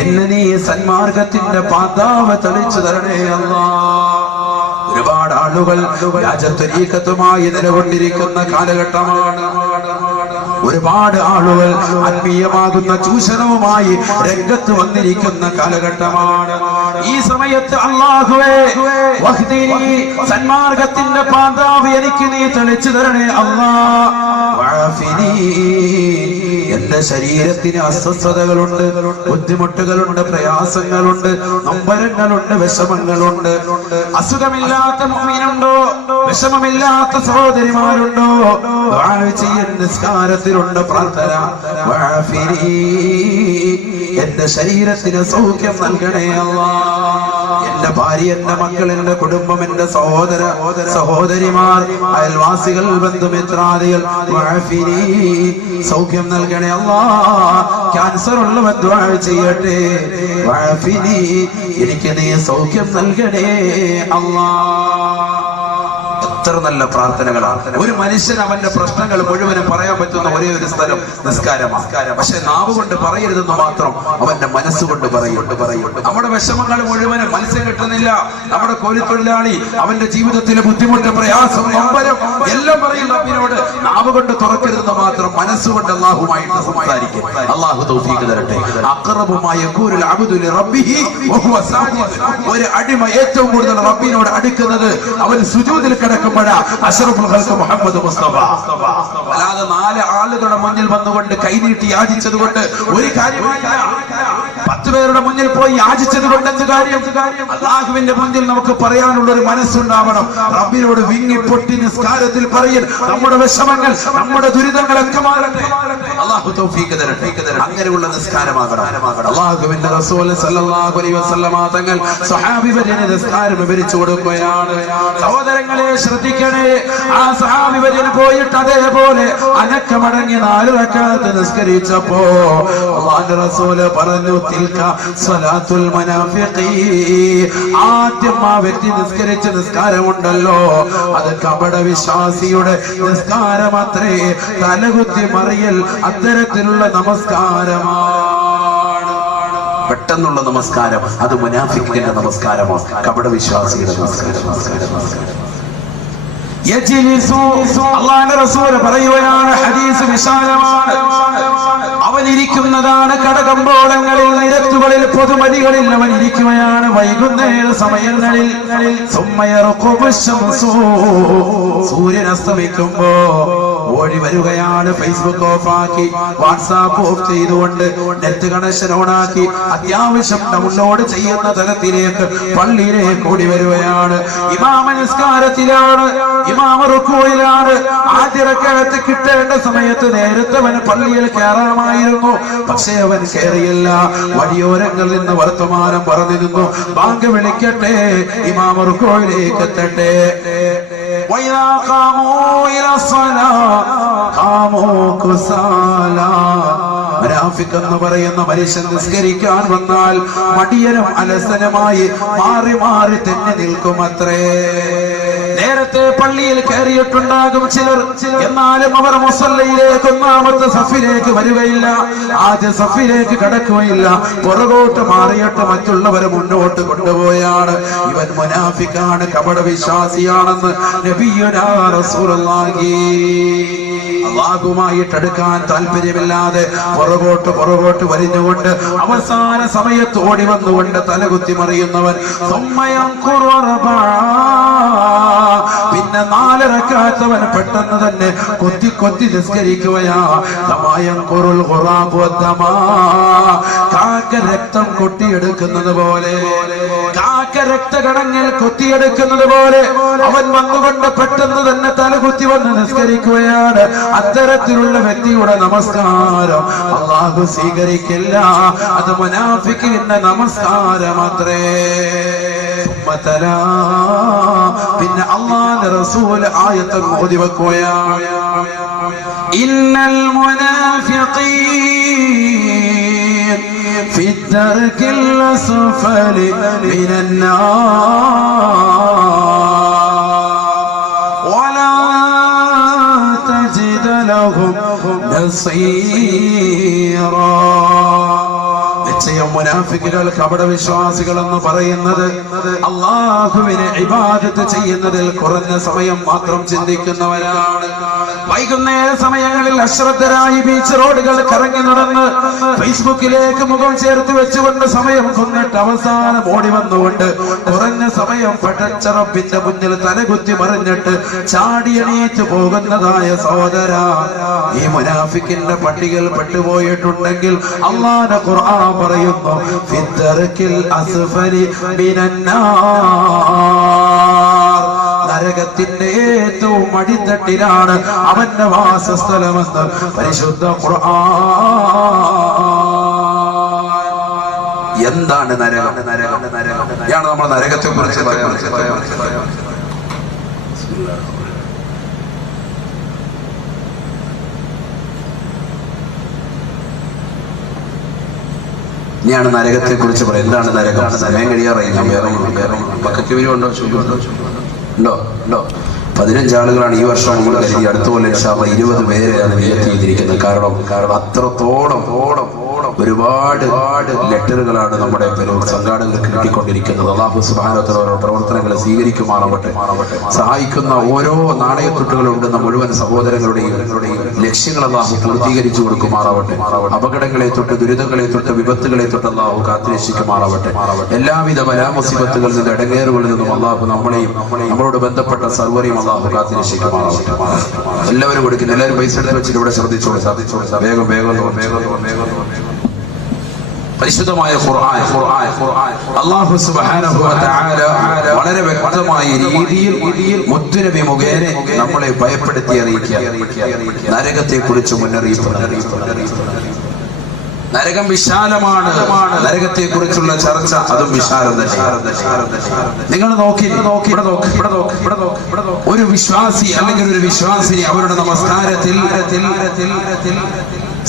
എന്നെ നീ സന്മാർഗത്തിന്റെ പാതാവ് തെളിച്ചു തരണേ അല്ലാഹ്. ഒരുപാട് ആളുകൾ രാജത്വരീക്കത്തുമായി നിലകൊണ്ടിരിക്കുന്ന കാലഘട്ടമാണ്. ഒരുപാട് ആളുകൾ ആത്മീയമാകുന്ന ചൂഷണവുമായി രംഗത്ത് വന്നിരിക്കുന്ന കാലഘട്ടമാണ്. ഈ സമയത്ത് അല്ലാഹുവേ വഹ്ദിനി, സന്മാർഗത്തിന്റെ പാതാവ് എനിക്ക് നീ തെളിച്ചു തരണേ അല്ലാഹ്. വഅഫിനി, എന്റെ ശരീരത്തിന് അസ്വസ്ഥതകളുണ്ട്, ബുദ്ധിമുട്ടുകളുണ്ട്, പ്രയാസങ്ങളുണ്ട്, നൊമ്പരങ്ങളുണ്ട്, വിഷമങ്ങളുണ്ട്. അസുഖമില്ലാത്ത മുഅ്മിനുണ്ടോ? വിഷമമില്ലാത്ത സഹോദരിമാരുണ്ടോ? ദുആ ചെയ്യൽ നിസ്കാരത്തിലുണ്ട് പ്രാർത്ഥന. വഅഫിനി, എന്റെ ശരീരത്തിന് സൗഖ്യം നൽകണേ അല്ലാഹ്. എന്റെ ഭാര്യ, എന്റെ മക്കൾ, എന്റെ കുടുംബം, എന്റെ സഹോദരിമാർ, അയൽവാസികൾ, ബന്ധുമിത്രാദികൾ, വഅഫിനി, സൗഖ്യം നൽകണേ അല്ലാഹ്. ക്യാൻസർ ഉള്ളവർ ദുആ ചെയ്യട്ടെ. വഅഫിനി, എനിക്ക് നീ സൗഖ്യം നൽകണേ അല്ലാഹ്. എത്ര നല്ല പ്രാർത്ഥനകളാണ്. ഒരു മനുഷ്യൻ അവന്റെ പ്രശ്നങ്ങൾ മുഴുവനും പറയാൻ പറ്റുന്ന ഒരേ ഒരു സ്ഥലം നിസ്കാരമാണ്. പക്ഷെ നാവ് കൊണ്ട് പറയരുതെന്ന് മാത്രം അവന്റെ മനസ്സുകൊണ്ട് പറയും. നമ്മുടെ വിഷമങ്ങൾ മുഴുവനും മത്സ്യം കിട്ടുന്നില്ല. നമ്മുടെ കൂലിത്തൊഴിലാളി അവന്റെ ജീവിതത്തിലെ ബുദ്ധിമുട്ട്, പ്രയാസം, നൊമ്പരം എല്ലാം പറയും റബ്ബിനോട്. നാവ് കൊണ്ട് തുറക്കരുതെന്ന് മാത്രം മനസ്സുകൊണ്ട് അല്ലാഹുമായിട്ട് സംസാരിക്കും. അല്ലാഹു തൗഫീഖ് തരട്ടെ. അഖറബുമായ യഖൂലുൽ അബ്ദു ലിറബ്ബിഹി വഹുവ സാജിദ്. ഒരു അടിമ ഏറ്റവും കൂടുതൽ റബ്ബിനോട് അടുക്കുന്നത് അവൻ സുജൂദിൽ കിടക്കും. അഷ്റഫുൽ ഖൽഖ് മുഹമ്മദ് മുസ്തഫ. അല്ലാതെ നാല് ആളുകളുടെ മുന്നിൽ വന്നുകൊണ്ട് കൈനീട്ടി യാചിച്ചത് കൊണ്ട് ഒരു കാര്യമില്ല. 10 പേരുടെ മുന്നിൽ പോയി യാചിച്ചത് കൊണ്ട് എന്ത് കാര്യം? അല്ലാഹുവിന്റെ മുന്നിൽ നമുക്ക് പറയാനുള്ള ഒരു മനസ്സുണ്ടാവണം. റബ്ബിനോട് വിങ്ങി പൊട്ടി നിസ്കാരത്തിൽ പറയൽ നമ്മുടെ വിഷമങ്ങൾ, നമ്മുടെ ദുരിതങ്ങളൊക്കെ മാറട്ടെ. അല്ലാഹു തൗഫീഖ് തരട്ടെ. അങ്ങനെയുള്ള നിസ്കാരമാകണം. അല്ലാഹുവിന്റെ റസൂൽ സല്ലല്ലാഹു അലൈഹി വസല്ലമ തങ്ങൾ സ്വഹാബിവരെ നിസ്കാരം വിവരിച്ചു കൊടുക്കുകയാണ്. സഹോദരങ്ങളെ ശ്രദ്ധിക്കണേ. ആ സഹാബി വര്യൻ പോയിട്ട് അതേപോലെ അനക്കമടങ്ങി 4 റക്അത്ത് നിസ്കരിച്ചപ്പോ അല്ലാഹുവിന്റെ റസൂൽ പറഞ്ഞു, തിൽക സ്വലാത്തുൽ മുനാഫിഖീൻ. ആദ്യം ആ വ്യക്തി നിസ്കരിച്ച നിസ്കാരമുണ്ടല്ലോ, അത് കപട വിശ്വാസിയുടെ നിസ്കാരമത്രേ. തലകുത്തി മറിയൽ അത്തരത്തിലുള്ള നമസ്കാരമാണ്. പെട്ടെന്നുള്ള നമസ്കാരം അത് മുനാഫിക്കിന്റെ നമസ്കാരമാണ്, കപട വിശ്വാസിയുടെ നമസ്കാരം. അല്ലാഹുവിന്റെ റസൂൽ പറയുകയാണ്, ഹദീസ് വിശാലമാണ്. അവൻ ഇരിക്കുന്നതാണ് കടകമ്പോളങ്ങളിൽ, നിരത്തുകളിൽ, പൊതുമതികളിൽ അവൻ ഇരിക്കുകയാണ്. വൈകുന്നേര സമയങ്ങളിൽ സൂര്യൻ അസ്തമിക്കുമ്പോ ഓടി വരികയാണ്. ഫേസ്ബുക്ക് ഓഫാക്കി, വാട്സാപ്പ് ഓഫ് ചെയ്തുകൊണ്ട്, നെറ്റ് കണക്ഷൻ ഓണാക്കി, അത്യാവശ്യം ഡൗൺലോഡ് ചെയ്യുന്ന തരത്തിലേക്ക് പള്ളിയിലേക്ക് ഓടി വരികയാണ്. ഇമാമ നിസ്കാരത്തിലാണ്, ഇമാമ റുക്കൂയിലാണ്. ആദ്യ റക്അത്ത് കിട്ടേണ്ട സമയത്ത് നേരത്തെ അവൻ പള്ളിയിൽ കയറാമായിരുന്നു. പക്ഷേ അവൻ കയറിയില്ല. വഴിയോരങ്ങളിൽ നിന്ന് വർത്തമാനം പറഞ്ഞു നിന്നു. ബാങ്ക് വിളിക്കട്ടെ, ഇമാമ റുക്കൂയിലേക്ക് എത്തട്ടെ. മുനാഫിഖ് എന്ന് പറയുന്ന മനുഷ്യൻ നിസ്കരിക്കാൻ വന്നാൽ മടിയനും അലസനുമായി മാറി മാറി തന്നെ നിൽക്കുമത്രേ. നേരത്തെ പള്ളിയിൽ കയറിയിട്ടുണ്ടാകും ചിലർ, എന്നാലും അവർ മുസല്ലയിലേക്ക്, ഒന്നാമത്തെ സഫിലേക്ക് വരികയില്ല, ആദ്യ സഫിലേക്ക് കടക്കുകയില്ല. പുറകോട്ട് മാറിയിട്ട് മറ്റുള്ളവരെ മുന്നോട്ട് കൊണ്ടുപോയാണ്. ഇവൻ മുനാഫിഖാണ്, കപട വിശ്വാസിയാണെന്ന് നബിയുനാ റസൂലുള്ളാഹി. അല്ലാഹുവുമായിട്ട് അടുക്കാൻ താല്പര്യമില്ലാതെ പുറകോട്ട് വലിഞ്ഞുകൊണ്ട് അവസാന സമയത്ത് ഓടി വന്നുകൊണ്ട് തലകുത്തി മറിയുന്നവൻ. പിന്നെ 4 റക്അത്തവൻ പെട്ടെന്ന് തന്നെ കൊത്തി നിസ്കരിക്കുകയാ. കാക്ക രക്തം കൊട്ടിയെടുക്കുന്നത് പോലെ, കാക്ക രക്തകണങ്ങൾ കൊത്തിയെടുക്കുന്നത് പോലെ അവൻ വന്നുകൊണ്ട് പെട്ടെന്ന് തന്നെ തലകുത്തി വന്ന് നിസ്കരിക്കുകയാണ്. അത്തരത്തിലുള്ള വ്യക്തിയുടെ നമസ്കാരം അല്ലാഹു സ്വീകരിക്കില്ല. അത് മുനാഫിഖിന്റെ നമസ്കാരമത്രേ. പിന്നെ അല്ലാഹുവിന്റെ റസൂൽ ആയത്ത് ഓതി വെക്കുകയാണ്, ഇന്നൽ മുനാഫിഖീൻ ഫി ദർകിൽ അസ്ഫലി മിനൻ നാർ വലാ തജിദ ലഹും നസീറാ. വിഷയം മുനാഫിക്കുകൾ കപടവിശ്വാസികൾ എന്ന് പറയുന്നത് അള്ളാഹുവിനെ ഇബാദത്ത് ചെയ്യുന്നതിൽ കുറഞ്ഞ സമയം മാത്രം ചിന്തിക്കുന്നവരാണ്. വൈകുന്നേര സമയങ്ങളിൽ അശ്രദ്ധരായി ബീച്ച് റോഡുകൾ കറങ്ങി നടന്ന് ഫേസ്ബുക്കിലേക്ക് മുഖം ചേർത്ത് വെച്ചുകൊണ്ട് സമയം കൊന്നിട്ട് അവസാനം ഓടി വന്നുകൊണ്ട് കുറഞ്ഞ സമയം പടച്ച റബ്ബിന്റെ മുന്നിൽ തലകുത്തി മറിഞ്ഞിട്ട് ചാടിയണീറ്റ് പോകുന്നതായ സഹോദര, ഈ മുനാഫിക്കിന്റെ പട്ടികയിൽ പെട്ടുപോയിട്ടുണ്ടെങ്കിൽ അല്ലാഹുവിന്റെ ഖുർആൻ പറയുന്നു ഫിദ്ദർക്കിൽ അസ്ഫലി മിനന്നാർ, നരകത്തിന്റെ ഏറ്റവും അടിത്തട്ടിലാണ് അവന്റെ വാസസ്ഥലമെന്ന് പരിശുദ്ധ ഖുർആൻ. എന്താണ് നരകം? ഇതാണ് നമ്മൾ നരകത്തെ കുറിച്ച് ഇനിയാണ് നരകത്തെ കുറിച്ച് പറയാം. എന്താണ് നരകം? സമയം കഴിയാറായി. ഞാൻ വേറെ പക്കയ്ക്ക് വരുമുണ്ടോ? ഉണ്ടോ? 15 ആളുകളാണ് ഈ വർഷം നമ്മൾ കരുതി. അടുത്ത പോലെ 20 പേരെയാണ് നിയത്ത് ചെയ്തിരിക്കുന്നത്. കാരണം അത്രത്തോളം ഒരുപാട് ലെറ്ററുകളാണ് നമ്മുടെ സംഘാടകർക്ക് കിട്ടിക്കൊണ്ടിരിക്കുന്നത്. അല്ലാഹു സുബ്ഹാനഹു വ തആല പ്രവർത്തനങ്ങളെ സ്വീകരിക്കുമാറാവട്ടെ. സഹായിക്കുന്ന ഓരോ നാണയത്തുട്ടുകളുണ്ടെന്ന മുഴുവൻ സഹോദരങ്ങളുടെയും ലക്ഷ്യങ്ങൾ അല്ലാഹു പൂർത്തീകരിച്ചു കൊടുക്കുമാറാവട്ടെ. അപകടങ്ങളെ തൊട്ട്, ദുരിതങ്ങളെ തൊട്ട്, വിപത്തുകളെ തൊട്ട് അല്ലാഹു കാത്തുരക്ഷിക്കുമാറാവട്ടെ. എല്ലാവിധ ബലാമുസീബത്തുകളിൽ നിന്ന്, ഇടങ്ങേറുകളിൽ നിന്നും അല്ലാഹു നമ്മളെയും നമ്മളോട് ബന്ധപ്പെട്ട സർവ്വരെയും അല്ലാഹു കാത്തുരക്ഷിക്കുമാറാവട്ടെ. എല്ലാവരും കൊടുക്കുന്നു. എല്ലാവരും പൈസ എടുത്ത് വെച്ചിട്ട് ഇവിടെ ശ്രദ്ധിച്ചോളൂ. വേഗം പരിശുദ്ധമായ ഖുർആൻ അല്ലാഹു സുബ്ഹാനഹു വ തആല വളരെ വ്യക്തമായ രീതിയിൽ മുത്തുനബി മുഖേന നമ്മളെ ഭയപ്പെടുത്തി അറിയിക്കുക. നരകത്തെ കുറിച്ച് മുന്നറിയിപ്പ്. നരകം വിശാലമാണ്. നരകത്തെ കുറിച്ചുള്ള ചർച്ച അതും വിശാലം തന്നെ. നിങ്ങൾ നോക്കി ഒരു വിശ്വാസി അല്ലെങ്കിൽ ഒരു വിശ്വാസിനി അവരുടെ നമസ്കാരത്തിൽ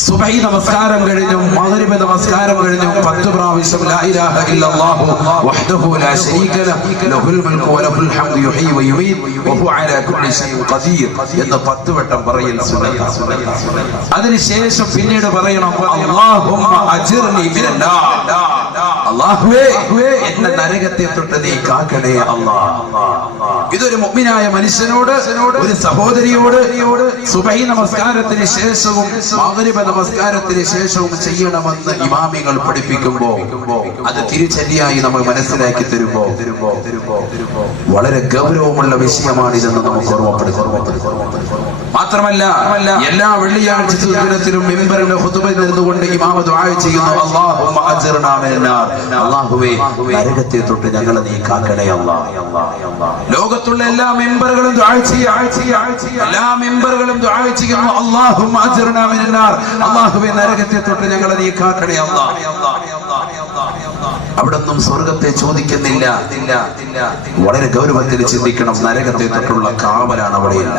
സുബഹി നമസ്കാരം കഴിഞ്ഞു, മഗ്രിബ് നമസ്കാരം കഴിഞ്ഞു 10 പ്രാവശ്യം ലാ ഇലാഹ ഇല്ലല്ലാഹു വഹ്ദഹു ലാ ശരീക ലഹു ലഹുൽ മുൽക്കു വലഹുൽ ഹംദു യുഹ്യി വയുമീത് വഹുവ അലാ കുല്ലി ഷൈഇൻ ഖദീർ എന്ന് 10 വട്ടം പറയൽ സുന്നത്ത്. അതിനുശേഷം പിന്നീട് പറയണം അല്ലാഹുമ്മ അജിർനി മിനന്നാർ, അല്ലാഹുവേ എന്നെ നരകത്തെ തൊട്ട് നീ കാക്കണേ അല്ലാഹ്. ഇതൊരു മുഅ്മിനായ മനുഷ്യനോട്, ഒരു സഹോദരിയോട് സുബഹി നമസ്കാരത്തിന് ശേഷവും മഗ്രിബ് നമസ്കാരത്തിന് ശേഷവും ചെയ്യണമെന്ന് ഇമാമികൾ പഠിപ്പിക്കുമ്പോൾ അത് തിരിച്ചടിയായി നമ്മൾ മനസ്സിലാക്കി തരുമ്പോ വളരെ ഗൗരവമുള്ള വിഷയമാണിതെന്ന് നമുക്ക് ഓർമ്മപ്പെടുത്തും. മാത്രമല്ല എല്ലാ വെള്ളിയാഴ്ച ദിനത്തിലും മിമ്പറിന്റെ ഖുതുബയിൽ നിന്നുകൊണ്ട് ഇമാം ദുആ ചെയ്യുന്നു അല്ലാഹുമ്മ അജ്ർനാ മിനന്നാർ, അല്ലാഹുവേ നരകത്തെ തൊട്ട് ഞങ്ങളെ നീ കാക്കണേ അല്ലാഹ്. ലോകത്തുള്ള എല്ലാ മിമ്പറുകളും ദുആ ചെയ്യുന്നു അല്ലാഹുമ്മ അജ്ർനാ മിനന്നാർ, അല്ലാഹുവേ നരകത്തെ തൊട്ട് ഞങ്ങളെ നീ കാക്കണേ അല്ലാഹ്. അവിടൊന്നും സ്വർഗത്തെ ചോദിക്കുന്നില്ല. വളരെ ഗൗരവത്തിൽ ചിന്തിക്കണം. നരകത്തെ തൊട്ടുള്ള കാവലാണ് അവിടെയില്ല.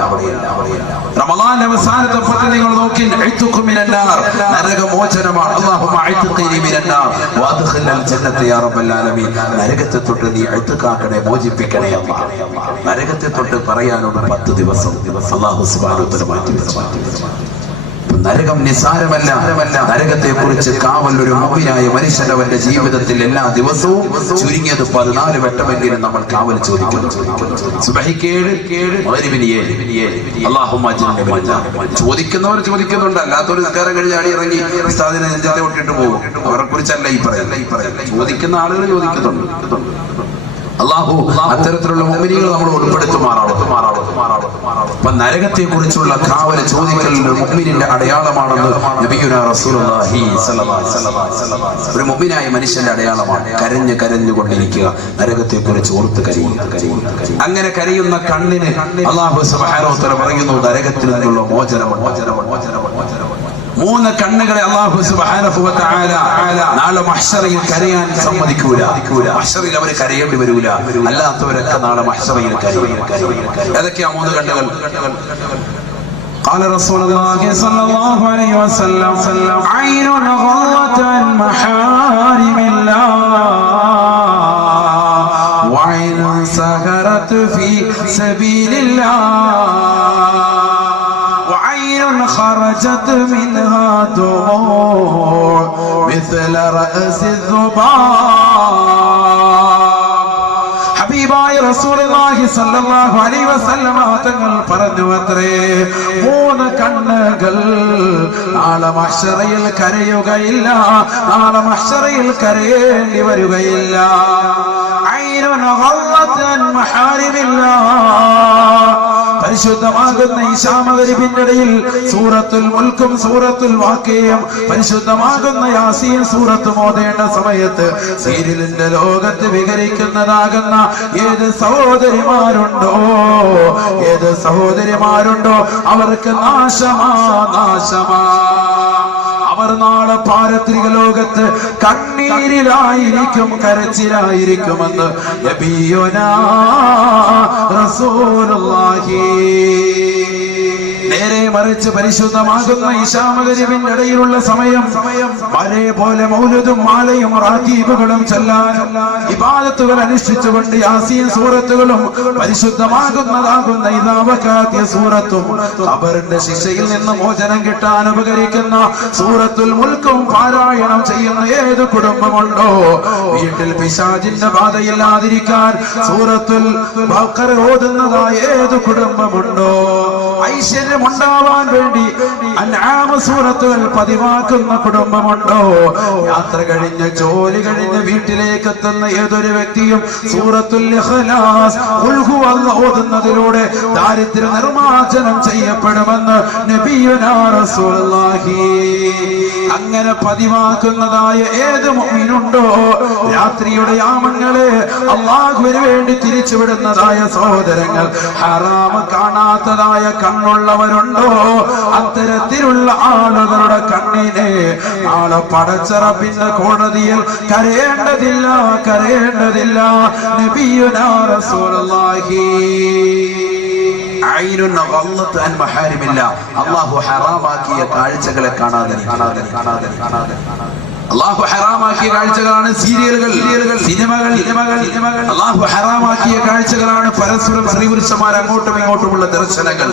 റമളാന്റെ അവസാനത്തെ പദ്ധതി നിങ്ങൾ നോക്കി, നരകമോചനമാണ്. അല്ലാഹുമ്മ അഅ്തിഖ്നി മിനന്നാർ വഅദ്ഖിൽനൽ ജന്നത യാ റബ്ബൽ ആലമീൻ, നരകത്തെ തൊട്ട് നീ അഅ്തിഖാക്കണേ, മോചിപ്പിക്കണേ അല്ലാഹ്. നരകത്തെ തൊട്ട് പറയാനുള്ള 10 ദിവസം അല്ലാഹു സുബ്ഹാനഹു വ തആല മാറ്റിവെച്ചു. നരകം നിസാരമല്ല. നരകത്തെ കുറിച്ച് കാവൽ ഒരു മുഅ്മിനായ മനുഷ്യൻ അവന്റെ ജീവിതത്തിൽ എല്ലാ ദിവസവും ചുരുങ്ങിയത് 14 വട്ടമെങ്കിലും നമ്മൾ കാവൽ ചോദിക്കണം. സുബഹിക്ക് 7, മഗ്രിബിന് 7. അല്ലാഹുമ്മ അജ്ർനി മിനന്നാർ. ചോദിക്കുന്നവർ ചോദിക്കുന്നുണ്ട്, അല്ലാത്തവർ നിസ്കാരം കഴിഞ്ഞ് ആടി ഇറങ്ങി ഉസ്താദിനെ നെഞ്ചത്തെ ഒട്ടിട്ട് പോകും. അവരെ കുറിച്ചല്ല ഈ പറയുന്നത്. ചോദിക്കുന്ന ആളുകൾ ചോദിക്കുന്നുണ്ട്. അല്ലാഹു അത്തരത്തിലുള്ള മുഅ്മിനീകൾ നമ്മൾ ഉൾപ്പെടുത്തുമാറാവട്ടെ. അപ്പൊ നരകത്തെ കുറിച്ചുള്ള കാവൽ ചോദിക്കൽ മുഅ്മിനിന്റെ അടയാളമാണെന്ന് നബിയുനാ റസൂലുള്ളാഹി സ്വല്ലല്ലാഹു അലൈഹി വസല്ലം. ഒരു മുഅ്മിനായ മനുഷ്യന്റെ അടയാളമാണ് കരഞ്ഞുകൊണ്ടിരിക്കുക, നരകത്തെ കുറിച്ച് ഓർത്ത് കരയുക. അങ്ങനെ കരയുന്ന കണ്ണിന് അല്ലാഹു സുബ്ഹാനഹു വ തആല പറയുന്നു നരകത്തിൽ നിന്നുള്ള മോചനം. 3 കണ്ണുകളെ അല്ലാഹു സുബ്ഹാനഹു വ തആല നാളെ മഹ്ശറിൽ കരയാൻ സമ്മതിക്കൂല. മഹ്ശറിൽ അവർ കരയേണ്ടി വരൂല. അല്ലാത്തവരൊക്കെ നാളെ മഹ്ശറിൽ കരയും. ഏതൊക്കെയാ 3 കണ്ണുകൾ? قال رسول الله صلى الله عليه وسلم عين غضت عن محارم الله وعين سهرت في سبيل الله خرجت منها دموع من مثل رأس الذباب. ഹബീബായ റസൂലുള്ളാഹി സ്വല്ലല്ലാഹു അലൈഹി വസല്ലമ തങ്ങൾ പറഞ്ഞു അത്രേ, 3 കണ്ണുകൾ നാളെ മഹ്ശറയിൽ കരയുകയില്ല, നാളെ മഹ്ശറയിൽ കരയേണ്ടി വരികയില്ല. ഐനുൻ ഗളത്ത് അൻ മഹാരിമില്ലാഹ്. പരിശുദ്ധമാകുന്ന ഇശാമഗ്രിബിന്റെ ഇടയിൽ സൂറത്തുൽ മുൽക്കും സൂറത്തുൽ വാഖിയയും പരിശുദ്ധമാകുന്ന യാസീൻ സൂറത്തും ഓതേണ്ട സമയത്ത് സീരിയലിന്റെ ലോകത്ത് വിഹരിക്കുന്നതാകുന്ന ഏത് സഹോദരിമാരുണ്ടോ അവർക്ക് നാശമാ. അവർ നാളെ പാരത്രിക ലോകത്ത് കണ്ണീരിലായിരിക്കും, കരച്ചിലായിരിക്കുമെന്ന് നബിയുനാ റസൂലുള്ളാഹി. നേരെ മറിച്ച് പരിശുദ്ധമാകുന്ന ഇശാമഗ്രിബിന്റെ ഇടയിലുള്ള സമയം പഴയപോലെ മൗലിദും മാലയും റാത്തീബുകളും ചൊല്ലാൻ, ഇബാദത്തുകൾ അനുഷ്ഠിച്ചുകൊണ്ട് യാസീൻ സൂറത്തുകളും പരിശുദ്ധമാകുന്നതാകുന്ന ഇദാ വഖഅത്തിയ സൂറത്തും ഖബറിന്റെ ശിക്ഷയിൽ നിന്ന് മോചനം കിട്ടാൻ ഉപകരിക്കുന്ന സൂറത്തുൽ മുൽക്കും പാരായണം ചെയ്യുന്ന ഏത് കുടുംബമുണ്ടോ, വീട്ടിൽ പിശാചിന്റെ ബാധയില്ലാതിരിക്കാൻ സൂറത്തുൽ ബഖറ ഓതുന്നതായ ഏത് കുടുംബമുണ്ടോ, ഐശ്വര്യമുണ്ടാവാൻ വേണ്ടി അൻആം സൂറത്തുകൾ പതിവാക്കുന്ന കുടുംബമുണ്ടോ, യാത്ര കഴിഞ്ഞ് ജോലി കഴിഞ്ഞ് വീട്ടിലേക്ക് എത്തുന്ന ഏതൊരു വ്യക്തിയും സൂറത്തുൽ ഇഖ്ലാസ് ഖുൽ ഹുവല്ലാഹു ഓതുന്നതിലൂടെ ദാരിദ്ര്യ നിർമ്മാർജ്ജനം ചെയ്യപ്പെടുമെന്ന് നബിയുനാ റസൂലുള്ളാഹി. അങ്ങനെ പതിവാക്കുന്നതായ ഏത് മുഅ്മിനുണ്ടോ, രാത്രിയുടെ യാമങ്ങളെ അല്ലാഹുവിന് വേണ്ടി തിരിച്ചുവിടുന്നതായ സഹോദരങ്ങൾ, ഹറാം കാണാത്തതായ കണ്ണുള്ളവരുണ്ടോ, അത്തരത്തിലുള്ള ആളുകളുടെ കണ്ണിനെ നാളെ പടച്ച റബ്ബിന്റെ കോടതിയിൽ കരയേണ്ടതില്ല. നബിയുനാ റസൂലുള്ളാഹി. ഐനുൻ ഗളത്ത് അൻ മഹാരിമില്ലാഹ്. അല്ലാഹു ഹറാമാക്കിയ കാഴ്ചകളെ കാണാതെ അല്ലാഹു ഹറാമാക്കിയ കാഴ്ചകളാണ് സീരിയലുകൾ, സിനിമകൾ. അല്ലാഹു ഹറാമാക്കിയ കാഴ്ചകളാണ് പരസ്പരം സ്ത്രീപുരുഷന്മാർ അങ്ങോട്ടും ഇങ്ങോട്ടുമുള്ള ദർശനങ്ങൾ.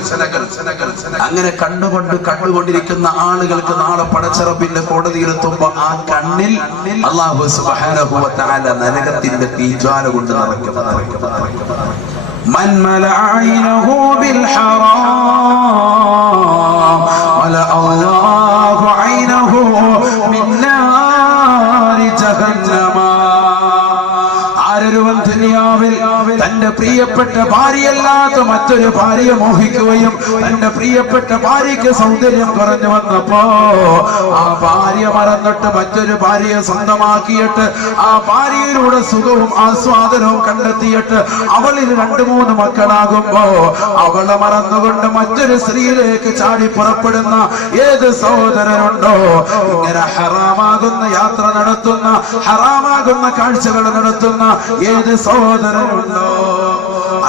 അങ്ങനെ കണ്ടുകൊണ്ടിരിക്കുന്ന ആളുകൾക്ക് നാളെ പടച്ച റബ്ബിന്റെ കോടതിയിലെത്തുമ്പോൾ ആ കണ്ണിൽ അല്ലാഹു സുബ്ഹാനഹു വ തആല നരകത്തിന്റെ തീജ്വാല കൊണ്ട് നിറയ്ക്കും. من ملأ عينه بالحرام ملأ الله عينه من نار جهنم. ആരൊരുവൻ ദുനിയാവിൽ തന്റെ പ്രിയപ്പെട്ട ഭാര്യയല്ലാത്ത മറ്റൊരു ഭാര്യയെ മോഹിക്കുകയും തന്റെ പ്രിയപ്പെട്ട ഭാര്യയ്ക്ക് സൗന്ദര്യം കുറഞ്ഞു വന്നപ്പോ ആ ഭാര്യ മറന്നിട്ട് മറ്റൊരു ഭാര്യയെ സ്വന്തമാക്കിയിട്ട് ആ ഭാര്യയിലൂടെ സുഖവും ആസ്വാദനവും കണ്ടെത്തിയിട്ട് അവളിൽ 2-3 മക്കളാകുമ്പോ അവളെ മറന്നുകൊണ്ട് മറ്റൊരു സ്ത്രീയിലേക്ക് ചാടി പുറപ്പെടുന്ന ഏത് സഹോദരനുണ്ടോ, ഇങ്ങനെ ഹറാമാകുന്ന യാത്ര നടത്തുന്ന, ഹറാമാകുന്ന കാഴ്ചകൾ നടത്തുന്ന ഏത് സഹോദരനുണ്ടോ,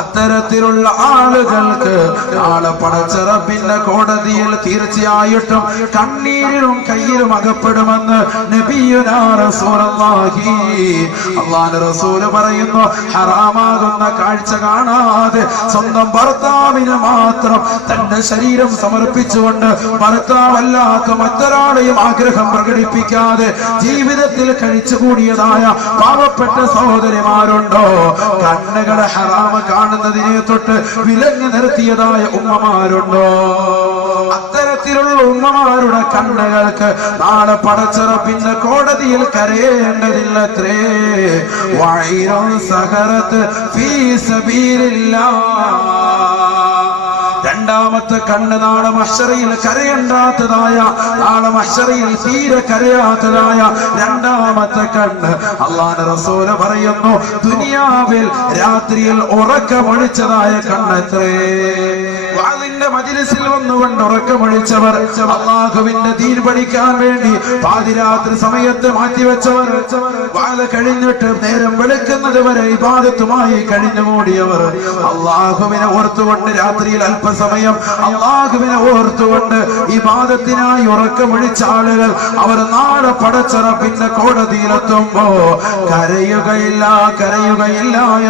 അത്തരത്തിലുള്ള ആളുകൾക്ക് നാളെ പടച്ച റബ്ബിന്റെ കോടതിയിൽ തീർച്ചയായിട്ടും കണ്ണീരിലും കയ്യിലും അകപ്പെടുമെന്ന് നബിയുനാ റസൂലുള്ളാഹി. അല്ലാഹുവിന്റെ റസൂല് പറയുന്നു, ഹറാമാകുന്ന കാഴ്ച കാണാതെ സ്വന്തം ഭർത്താവിന് മാത്രം തന്റെ ശരീരം സമർപ്പിച്ചുകൊണ്ട് ഭർത്താവല്ലാത്ത മറ്റൊരാളെയും ആഗ്രഹം പ്രകടിപ്പിക്കാതെ ജീവിതത്തിൽ കഴിച്ചുകൂടിയതായ പാവപ്പെട്ട സഹോദരിമാരുണ്ടോ, കണ്ണുകളെ ഹറാമ കാണുന്നതിനെ തൊട്ട് വിലങ്ങ് നിർത്തിയതായ ഉമ്മമാരുണ്ടോ, അത്തരത്തിലുള്ള ഉമ്മമാരുടെ കണ്ണുകൾക്ക് നാളെ പടച്ച റബ്ബിന്റെ കോടതിയിൽ കരയേണ്ടതില്ലത്രേ. വൈറൻ സഹറത്ത് ഫീ സബീലില്ലാഹ്. രണ്ടാമത്തെ കണ്ണ് നാളെ മഹ്ശറയിൽ കരയണ്ടാത്തതായ, നാളെ മഹ്ശറയിൽ തീരെ കരയാത്തതായ രണ്ടാമത്തെ കണ്ണ് അല്ലാഹുവിന്റെ റസൂൽ പറയുന്നു, ദുനിയാവിൽ രാത്രിയിൽ ഉറക്കമൊഴിച്ചതായ കണ്ണെത്രേ. വാളിന്റെ മജ്‌ലിസിൽ വന്നുകൊണ്ട് ഉറക്കമൊഴിച്ചവർ, അല്ലാഹുവിന്റെ ദീൻ പഠിക്കാൻ വേണ്ടി പാതിരാത്രി സമയത്ത് മാറ്റിവെച്ചവർ, വാള് കഴിഞ്ഞിട്ട് നേരം വെളുക്കുന്നത് വരെ ഇബാദത്തുമായി കഴിഞ്ഞുകൂടിയവർ, അല്ലാഹുവിനെ ഓർത്തുകൊണ്ട് രാത്രിയിൽ അല്പസമയം അല്ലാഹുവിനെ ഓർത്തുകൊണ്ട് ഇബാദത്തിനായി ഉറക്കമൊഴിച്ച ആളുകൾ അവർ നാളെ പടച്ച റബ്ബിന്റെ കോടതിയിലെത്തുമ്പോ കരയുകയില്ല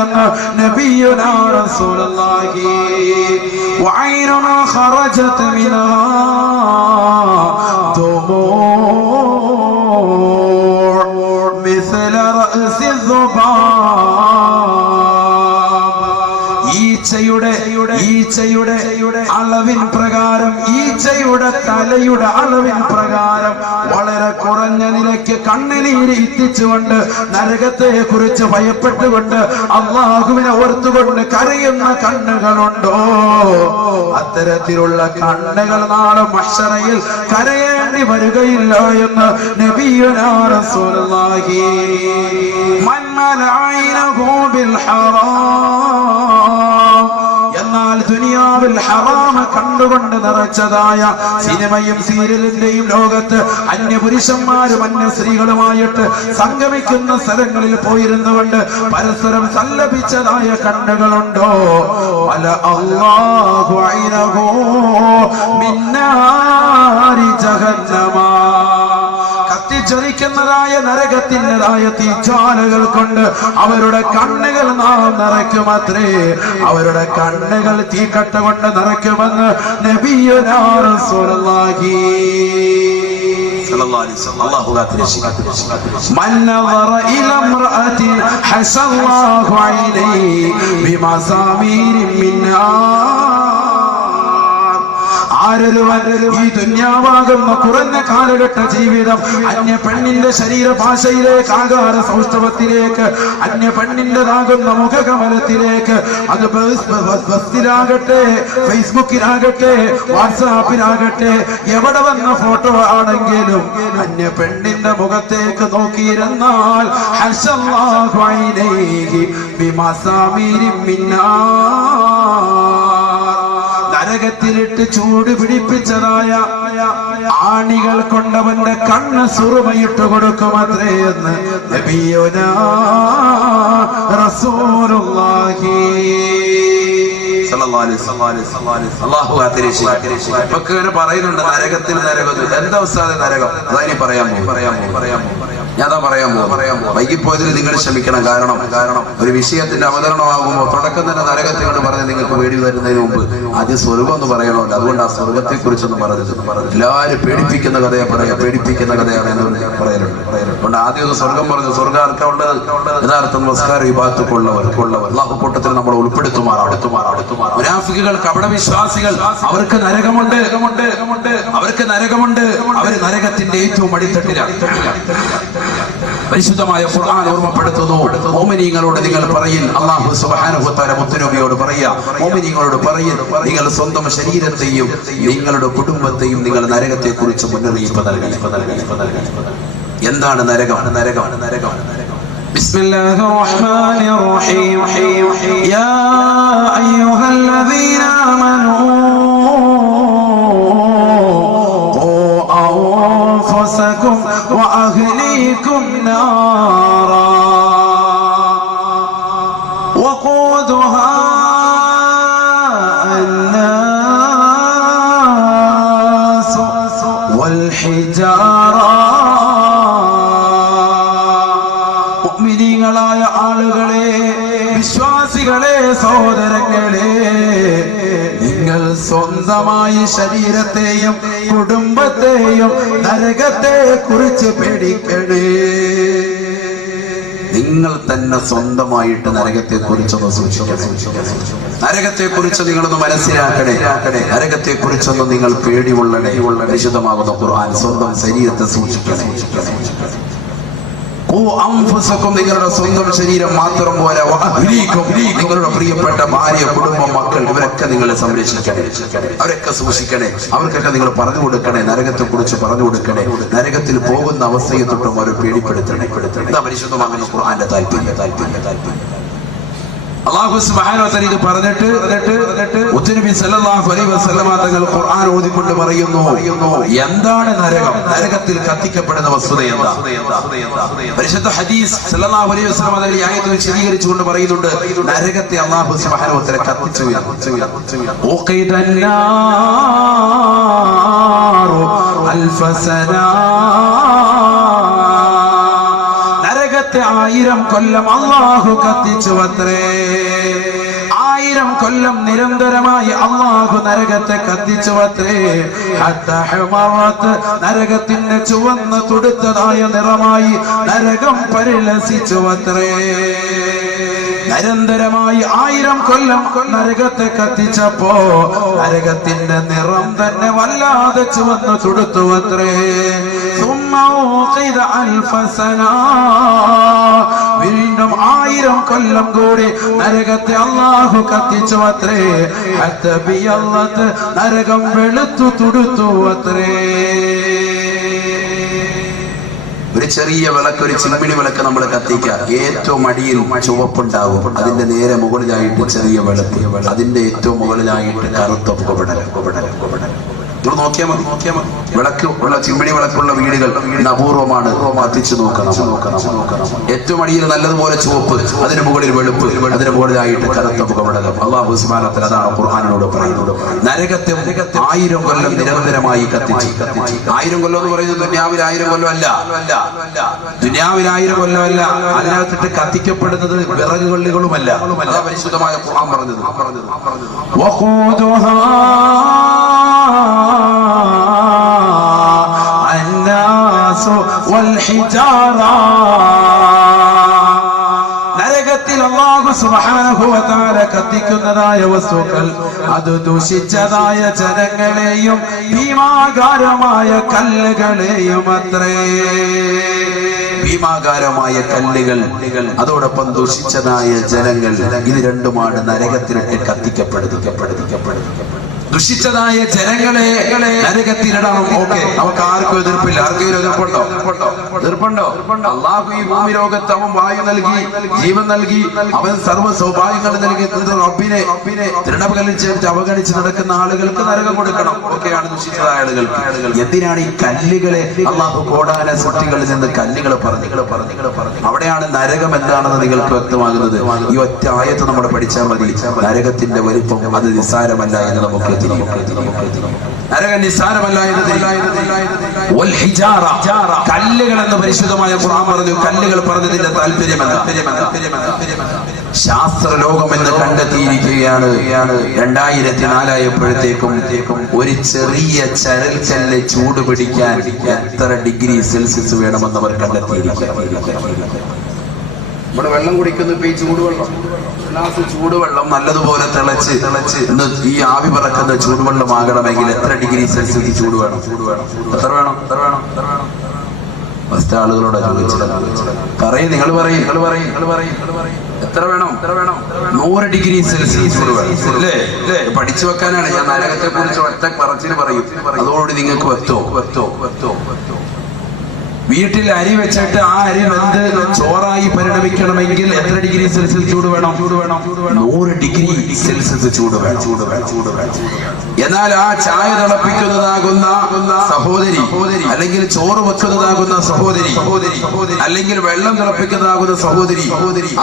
എന്ന് നബിയുനാ റസൂലുള്ളാഹി. വഅയ്നുന ഖറജത് മിൻഹാ ദുമൂ ഈച്ചയുടെ അളവിൻ പ്രകാരം, ഈച്ചയുടെ തലയുടെ അളവിൻ പ്രകാരം വളരെ കുറഞ്ഞ നിലയ്ക്ക് കണ്ണുനീര് എത്തിച്ചുകൊണ്ട് നരകത്തെ കുറിച്ച് ഭയപ്പെട്ടുകൊണ്ട് അല്ലാഹുവിനെ ഓർത്തുകൊണ്ട് കരയുന്ന കണ്ണുകളുണ്ടോ? അത്തരത്തിലുള്ള കണ്ണുകൾ നാളെ മഹ്ശറയിൽ കരയേണ്ടി വരികയില്ല എന്ന് നബിയുനാ റസൂലുള്ളാഹി. മൻ മലഅനഹു ബിൽ ഹറാം, എന്നാൽ ദുനിയാവിൽ ഹറാമ കണ്ടുകൊണ്ട് നിറച്ചതായ സിനിമയും സീരിയലിന്റെയും ലോകത്ത് അന്യപുരുഷന്മാരും അന്യ സ്ത്രീകളുമായിട്ട് സംഗമിക്കുന്ന സ്ഥലങ്ങളിൽ പോയിരുന്നുകൊണ്ട് പരസ്പരം സല്ലപിച്ചതായ കണ്ണുകളുണ്ടോ? വല അല്ലാഹു ഐനഹു മിൻ നാരി ജഹന്നമ, കത്തിച്ചൊരിക്കുന്നതായ നരകത്തിൻ്റെതായ തീജ്വാലകൾ കൊണ്ട് അവരുടെ കണ്ണുകൾ നാം നിറയ്ക്കുമത്രേ. അവരുടെ കണ്ണുകൾ തീക്കട്ട കൊണ്ട് നിറയ്ക്കുമെന്ന് നബിയുനാ റസൂലുള്ളാഹി സ്വല്ലല്ലാഹു അലൈഹി വസല്ലം. അല്ലാഹു മൻ നദറ ഇലാ ഇംറഅതി ഹസല്ലാഹു അലൈഹി ബിമസാമീരിൻ മിൻ ആരൊരുവൻ ഈ ദുന്യാവാകുന്ന കുറഞ്ഞ കാലഘട്ട ജീവിതം അന്യ പെണ്ണിന്റെ ശരീരഭാഷയിലേക്ക്, ആകാര സൗഷ്ഠവത്തിലേക്ക്, അന്യ പെണ്ണിൻ്റെതാകുന്ന മുഖകമലത്തിലേക്ക്, അത് ബസ്സിലാകട്ടെ, ഫേസ്ബുക്കിലാകട്ടെ, വാട്സാപ്പിലാകട്ടെ, എവിടെ വന്ന ഫോട്ടോ ആണെങ്കിലും അന്യ പെണ്ണിന്റെ മുഖത്തേക്ക് നോക്കിയിരുന്നാൽ ഹസല്ലാഹു അലൈഹി ബിമസാമീരിൻ മിൻ നരകത്തിലിട്ട് ചൂട് പിടിപ്പിച്ചതായ ആണികൾ കൊണ്ടവന്റെ കണ്ണ് സുറുമയിട്ട് കൊടുക്കുമത്രേ എന്ന് നബിയുനാ റസൂലുള്ളാഹി സ്വല്ലല്ലാഹു അലൈഹി വസല്ലം. അല്ലാഹു ഇങ്ങനെ പറയുന്നുണ്ട് നരകത്തിൽ നരകം. എന്താ ഉസ്താദേ നരകം? അതാ പറയാൻ ഞാനതാ പറയാൻ പോകും. വൈകിപ്പോയതിൽ നിങ്ങൾ ക്ഷമിക്കണം. കാരണം ഒരു വിഷയത്തിന്റെ അവതരണമാകുമ്പോൾ തുടക്കം തന്നെ നരകത്തെ കൊണ്ട് പറഞ്ഞ് നിങ്ങൾക്ക് പേടി വരുന്നതിന് മുമ്പ് ആദ്യം സ്വർഗം എന്ന് പറയണമല്ലോ. അതുകൊണ്ട് ആ സ്വർഗത്തെ കുറിച്ചൊന്നും പറഞ്ഞത് എല്ലാവരും പേടിപ്പിക്കുന്ന കഥയെ പേടിപ്പിക്കുന്ന കഥയാണ് എന്ന് പറയലുണ്ട്. അതുകൊണ്ട് ആദ്യം ഒന്ന് സ്വർഗം പറഞ്ഞു. സ്വർഗം ആർക്കാ ഉള്ളത്? യഥാർത്ഥ നമസ്കാര വിഭാഗത്തുള്ളവർ അല്ലാഹു കൂട്ടത്തിൽ നമ്മൾ ഉൾപ്പെടുത്തുമാറാണ്. മുനാഫിക്കുകൾ, കപടവിശ്വാസികൾ, അവർക്ക് നരകമുണ്ട്. അവര് നരകത്തിന്റെ ഏറ്റവും അടിത്തട്ടിലാണ്. പരിശുദ്ധമായ ഖുർആൻ ഓർമ്മപ്പെടുത്തുന്നു, മുഅ്മിനീങ്ങളോട് നിങ്ങൾ പറയിൻ, അല്ലാഹു സുബ്ഹാനഹു വ തആല മുത്തനബിയോട് പറയാ, മുഅ്മിനീങ്ങളോട് പറയിൻ, നിങ്ങൾ സ്വന്തം ശരീരത്തെയും നിങ്ങളുടെ കുടുംബത്തെയും നിങ്ങൾ നരകത്തെ കുറിച്ച് മുന്നറിയിപ്പ് നൽകി. എന്താണ് നരകം? ബിസ്മില്ലാഹിർ റഹ്മാനിർ റഹീം. യാ അയ്യുഹല്ലദീന ആമനൂ أنفسكم وأهليكم نارا وقودها الناس والحجارة. മുഅ്മിനീങ്ങളായ ആളുകളെ, വിശ്വാസികളെ, സഹോദരങ്ങളെ, നിങ്ങൾ സ്വന്തമായി ശരീരത്തെയും കുടുംബത്തെയും നരകത്തെ കുറിച്ച് പേടിക്കണേ. നിങ്ങൾ തന്നെ സ്വന്തമായിട്ട് നരകത്തെ കുറിച്ചൊന്ന് സൂക്ഷിക്കണേ. നരകത്തെ കുറിച്ച് നിങ്ങളൊന്ന് മനസ്സിലാക്കണേ. നരകത്തെ കുറിച്ചൊന്ന് നിങ്ങൾ പേടിയുള്ളണേ. വിശുദ്ധമാകുന്ന ഖുർആൻ സ്വന്തം ശരീരത്തെ സൂക്ഷിക്കണേ. നിങ്ങളുടെ സ്വന്തം ശരീരം മാത്രം പോരാ, നിങ്ങളുടെ പ്രിയപ്പെട്ട ഭാര്യ, കുടുംബം, മക്കൾ, ഇവരൊക്കെ നിങ്ങൾ സംരക്ഷിക്കണേ. അവരൊക്കെ സൂക്ഷിക്കണേ. അവർക്കൊക്കെ നിങ്ങൾ പറഞ്ഞു കൊടുക്കണേ. നരകത്തെ കുറിച്ച് പറഞ്ഞു കൊടുക്കണേ. നരകത്തിൽ പോകുന്ന അവസ്ഥയെ തൊട്ടും അവരെ പേടിപ്പെടുത്തണേ. പരിശുദ്ധമാകുന്ന ഖുർആന്റെ താല്പര്യം. അല്ലാഹു സുബ്ഹാനഹു വ തആല ഇത് പറഞ്ഞിട്ട് മുത്തുനബി സല്ലല്ലാഹു അലൈഹി വസല്ലമ തങ്ങൾ ഖുർആൻ ഓതിക്കൊണ്ട് പറയുന്നു, എന്താണ് നരകം? നരകത്തിൽ കത്തിക്കപ്പെടുന്ന വസ്തുത എന്താ? പരിശുദ്ധ ഹദീസ് സല്ലല്ലാഹു അലൈഹി വസല്ലമ തങ്ങൾ ഈ ആയത്ത് വിശദീകരിച്ചുകൊണ്ട് പറയുന്നുണ്ട്, നരകത്തെ അല്ലാഹു സുബ്ഹാനഹു വ തആല കത്തിച്ചു. ഉഖിദന്നാറു അൽഫസനാ, 1000 കൊല്ലം അല്ലാഹു കത്തിച്ചു അത്രേ. 1000 കൊല്ലം നിരന്തരമായി അല്ലാഹു നരകത്തെ കത്തിച്ചു അത്രേ. നരകത്തിന്റെ ചുവന്ന് തുടുത്തതായ നിറമായി നരകം പരിലസിച്ചു അത്രേ. നിരന്തരമായി 1000 കൊല്ലം നരകത്തെ കത്തിച്ചപ്പോ നരകത്തിന്റെ നിറം തന്നെ വല്ലാതെ ചുവന്നു തുടുത്തു അത്രേ. വീണ്ടും 1000 കൊല്ലം കൂടി നരകത്തെ അല്ലാഹു കത്തിച്ചു അത്രേ. നരകം വെളുത്തു തുടുത്തു അത്രേ. ഒരു ചെറിയ വിളക്ക്, ഒരു ചിമ്മിണി വിളക്ക് നമ്മൾ കത്തിക്കുക, ഏറ്റവും അടിയിൽ ചുവപ്പുണ്ടാവും, അതിന്റെ നേരെ മുകളിലായിട്ട് ചെറിയ വിളക്ക്, അതിന്റെ ഏറ്റവും മുകളിലായിട്ട് കറുത്ത പുകപടലം. നോക്കിയാൽ മതി. വിളക്ക് ഉള്ള ചിമ്മിണി വിളക്കുള്ള വീടുകൾ അപൂർവമാണ്. കത്തിച്ചു നോക്കണം. ഏറ്റവും അടിയിൽ നല്ലതുപോലെ ചുവപ്പ്, അതിന് മുകളിൽ വെളുപ്പ്, അതിന് മുകളിലായിട്ട് കറുത്ത പുകപടലം. അല്ലാഹു സുബ്ഹാനഹു വ തആല അതാണ് ഖുർആനിലൂടെ പറയുന്നത്. നരകത്തെ 1000 കൊല്ലം നിരന്തരമായി കത്തിച്ചു. 1000 കൊല്ലം എന്ന് പറയുന്നത് ദുനിയാവിൽ 1000 കൊല്ലം അല്ല. ദുനിയാവിൽ 1000 കൊല്ലമല്ല. അതിനകത്തിട്ട് കത്തിക്കപ്പെടുന്നത് വിറക് കൊള്ളികളുമല്ല. അതാ പരിശുദ്ധമായ ഖുർആൻ പറഞ്ഞത്. നരകത്തിൽ അല്ലാഹു സുബ്ഹാനഹു വ തആല കത്തിക്കുന്നതായ വസ്തുക്കൾ അത് ദൂഷിച്ചതായ ജനങ്ങളെയും ഭീമാകാരമായ കല്ലുകളെയും അത്രേ. ഭീമാകാരമായ കല്ലുകൾ, അതോടൊപ്പം ദുഷിച്ചതായ ജനങ്ങൾ, ഇത് രണ്ടുമാണ് നരകത്തിലിട്ട് കത്തിക്കപ്പെടുന്നത്. ദുഷിച്ചതായ ജനങ്ങളെ നരകത്തിലിടണം. ഓക്കെ, നമുക്ക് ആർക്കും എതിർപ്പില്ല. ആർക്കെങ്കിലും എതിർപ്പുണ്ടോ? അല്ലാഹു ഈ ഭൂമി ലോകത്ത് അവൻ വായു നൽകി, ജീവൻ നൽകി, അവൻ സർവ്വ സൗഭാഗ്യങ്ങൾ നൽകി. റബ്ബിനെ തൃണവൽക്കരിച്ച് അവഗണിച്ച് നടക്കുന്ന ആളുകൾക്ക് നരകം കൊടുക്കണം. ഒക്കെയാണ് ദുഷിച്ചതായ ആളുകൾ. എന്തിനാണ് ഈ കല്ലുകളെ അല്ലാഹു കോടാന സൃഷ്ടികളിൽ നിന്ന് കല്ലുകൾ പറഞ്ഞു? അവിടെയാണ് നരകം എന്താണെന്ന് നിങ്ങൾക്ക് വ്യക്തമാകുന്നത്. ഈ ഒറ്റ ആയത്ത് നമ്മൾ പഠിച്ചാൽ മതി. നരകത്തിന്റെ വലിപ്പം അത് നിസ്സാരമല്ല എന്ന് നമുക്ക് നരകം നിസ്സാരമല്ല എന്ന്. കല്ലുകൾ എന്ന് പരിശുദ്ധമായ ഖുർആൻ പറഞ്ഞു. കല്ലുകൾ പറഞ്ഞതിന്റെ താല്പര്യമെന്താ? ശാസ്ത്ര ലോകം എന്ന് കണ്ടെത്തിയിരിക്കുകയാണ്. 2004 ആയപ്പോഴത്തേക്കും ഒരു ചെറിയ ചരൽക്കല്ല് ചൂട് പിടിക്കാൻ എത്ര ഡിഗ്രി സെൽഷ്യസ് വേണമെന്ന് അവർ കണ്ടെത്തിയിരിക്കുകയാണ്. നമ്മുടെ വെള്ളം കുടിക്കുന്ന ഇപ്പൊ ഈ ചൂടുവെള്ളം, ഗ്ലാസ് ചൂടുവെള്ളം നല്ലതുപോലെ തിളച്ച് ഈ ആവി പറക്കുന്ന ചൂടുവെള്ളം ആകണമെങ്കിൽ എത്ര ഡിഗ്രി സെൽഷ്യസ് ചൂട് വേണം? എത്ര വേണം? ഫസ്റ്റ് ആളുകളോട് പറയും. നിങ്ങൾ പറയും എത്ര വേണം? 100 ഡിഗ്രി സെൽഷ്യസ് ചൂട് വേണം. അല്ലേ? പഠിച്ചു വെക്കാനാണ് ഞാൻ നരകത്തെ കുറിച്ച് ഒറ്റ പറച്ചിന് പറയും. അതോടുകൂടി നിങ്ങൾക്ക് വെത്തോ. വീട്ടിൽ അരി വെച്ചിട്ട് ആ അരി വെന്ത് ചോറായി പരിണമിക്കണമെങ്കിൽ എത്ര ഡിഗ്രി സെൽഷ്യസ് ചൂട് വേണം? 100 ഡിഗ്രി സെൽഷ്യസ് ചൂട് വേണം. എന്നാൽ ആ ചായ തിളപ്പിക്കുന്നതാകുന്ന സഹോദരി, അല്ലെങ്കിൽ ചോറ് വെക്കുന്നതാകുന്ന സഹോദരി, അല്ലെങ്കിൽ വെള്ളം തിളപ്പിക്കുന്നതാകുന്ന സഹോദരി,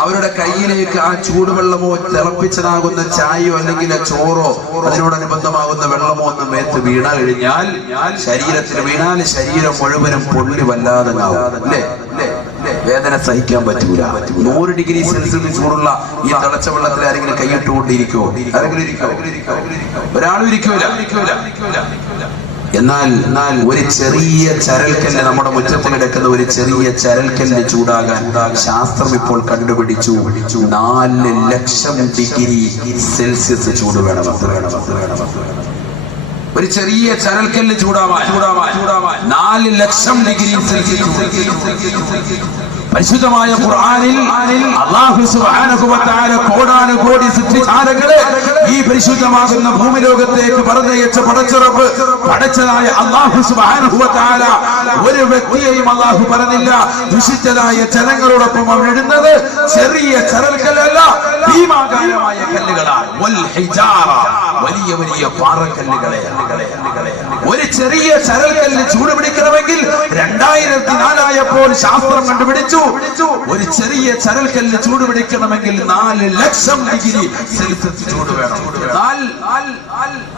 അവരുടെ കയ്യിലേക്ക് ആ ചൂടുവെള്ളമോ തിളപ്പിച്ചതാകുന്ന ചായയോ അല്ലെങ്കിൽ ചോറോ അതിനോടനുബന്ധമാകുന്ന വെള്ളമോ ഒന്ന് മേത്ത് വീണ കഴിഞ്ഞാൽ, ശരീരത്തിൽ വീണാൽ ശരീരം മുഴുവനും പൊള്ളി വല്ലാതെ വേദന സഹിക്കാൻ പറ്റൂല. 100 ഡിഗ്രി സെൽഷ്യസ് ചൂടുള്ള ഈ തിളച്ച വെള്ളത്തിൽ ആരെങ്കിലും കൈയിട്ടുകൊണ്ടിരിക്കുമോ? ഒരാളും ഇരിക്കൂല. എന്നാൽ ഒരു ചെറിയ ചരൽക്കല്ല്, നമ്മുടെ മുറ്റത്ത് കിടക്കുന്ന ഒരു ചെറിയ ചരൽക്കല്ല് ചൂടാകാൻ ശാസ്ത്രം ഇപ്പോൾ കണ്ടുപിടിച്ചു 4 ലക്ഷം ഡിഗ്രി സെൽഷ്യസ് ചൂട് വേണം. ഒരു ചെറിയ ചരൽക്കല്ല് ചൂടാവാൻ 4 ലക്ഷം ഡിഗ്രി സെൽഷ്യസ്. പരിശുദ്ധമായ ഖുർആനിൽ അല്ലാഹു സുബ്ഹാനഹു വ തആല കോടാനുകോടി സൃഷ്ടിജാലങ്ങളെ ഈ പരിശുദ്ധമാകുന്ന ഭൂമി ലോകത്തേക്ക് പറഞ്ഞയച്ച പടച്ചറബ് പടച്ചതായ അല്ലാഹു സുബ്ഹാനഹു വ തആല ഒരു വ്യക്തിയെയും അല്ലാഹു പറഞ്ഞില്ല. ദുഷിച്ചതായ ജനങ്ങളോടൊപ്പം അവൻ ഇടുന്നത് ചെറിയ ചരൽക്കല്ലല്ല, ഭീമാകാരമായ കല്ലുകളാണ്. വൽ ഹിജാറ, വലിയ പാറക്കല്ലുകളെ. ഒരു ചെറിയ ചരൽക്കല്ല് ചൂടുപിടിക്കണമെങ്കിൽ 2004 ആയപ്പോൾ ശാസ്ത്രം കണ്ടുപിടിച്ചു ഒരു ചെറിയ ചരൽക്കല്ല് ചൂടുപിടിക്കണമെങ്കിൽ 4 ലക്ഷം ഡിഗ്രി സെൽഷ്യസ് ചൂട് വേണം.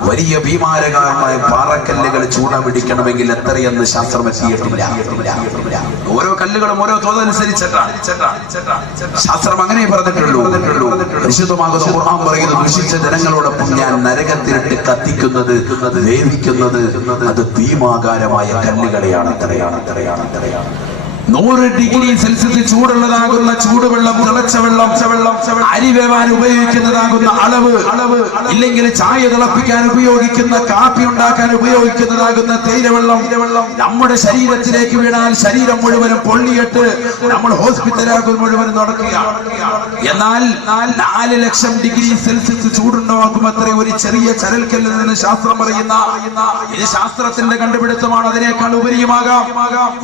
വലിയ ഭീമാരകമായ പാറക്കല്ലുകൾ ചൂടുപിടിക്കണമെങ്കിൽ എത്രയെന്ന് ശാസ്ത്രം എത്തിയിട്ടില്ല. ഓരോ കല്ലുകളും ഓരോ തോതനുസരിച്ചിട്ടാണ് ശാസ്ത്രം അങ്ങനെ പറഞ്ഞിട്ടുള്ളൂ. വിശുദ്ധമാകുന്ന ഖുർആൻ പറയുന്നത്, ദുഷിച്ച ജനങ്ങളോടൊപ്പം ഞാൻ നരകത്തിലിട്ട് കത്തിക്കുന്നത്, വേവിക്കുന്നത് അത് ഭീമാകാരമായ കല്ലുകളെയാണ്. 100 ഡിഗ്രി സെൽഷ്യസ് ചൂടുള്ളതാകുന്ന ചൂടുവെള്ളം, തിളച്ച വെള്ളം, അരി വേവാൻ ഉപയോഗിക്കുന്നതാകുന്ന അളവ്, ഇല്ലെങ്കിൽ ചായ തിളപ്പിക്കാൻ ഉപയോഗിക്കുന്ന, കാപ്പി ഉണ്ടാക്കാൻ ഉപയോഗിക്കുന്നതാകുന്ന തേയിലവെള്ളം നമ്മുടെ ശരീരത്തിലേക്ക് വീണാൽ ശരീരം മുഴുവനും പൊള്ളിയിട്ട് നമ്മൾ ഹോസ്പിറ്റലാകും മുഴുവനും നടക്കുകയാണ്. എന്നാൽ 4 ലക്ഷം ഡിഗ്രി സെൽഷ്യസ് ചൂടുണ്ടാകുമത്രേ ഒരു ചെറിയ ചരൽക്കല്ലിൽ നിന്ന് ശാസ്ത്രം പറയുന്ന. ഇത് ശാസ്ത്രത്തിന്റെ കണ്ടുപിടുത്തമാണ്, അതിനേക്കാൾ ഉപരിയുമാകാം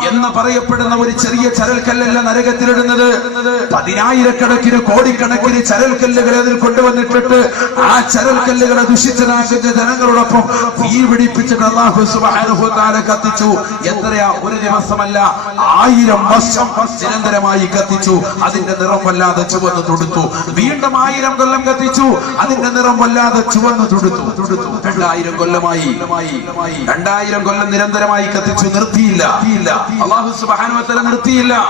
എന്ന് പറയപ്പെടുന്ന ഒരു ചെറിയ ചരൽക്കല്ലല്ല നരകത്തിലിടുന്നത്. 10,000-കണക്കിന് കോടിക്കണക്കിന് ചരൽക്കല്ലുകളെ അതിൽ കൊണ്ടുവന്നിട്ടിട്ട് ആ ചരൽക്കല്ലുകളെ ദുഷിച്ചതാക്കുന്ന ജനങ്ങളോടൊപ്പം തീ പിടിപ്പിച്ചിട്ട് അല്ലാഹു സുബ്ഹാനഹു വ തആല കത്തിച്ചു. എത്രയാ? ഒരു ദിവസമല്ല, 1000 വർഷം നിരന്തരമായി കത്തിച്ചു. അതിന്റെ നിറം വല്ലാതെ ചുവന്നു തുടുത്തു. വീണ്ടും 1000 കൊല്ലം കത്തിച്ചു. അതിന്റെ നിറം വല്ലാതെ ചുവന്നു തുടുത്തു. 2000 കൊല്ലമായി, 2000 കൊല്ലം നിരന്തരമായി കത്തിച്ചു. നിർത്തിയില്ല. അല്ലാഹു സുബ്ഹാനഹു വ തആല നിർത്തിയില്ല.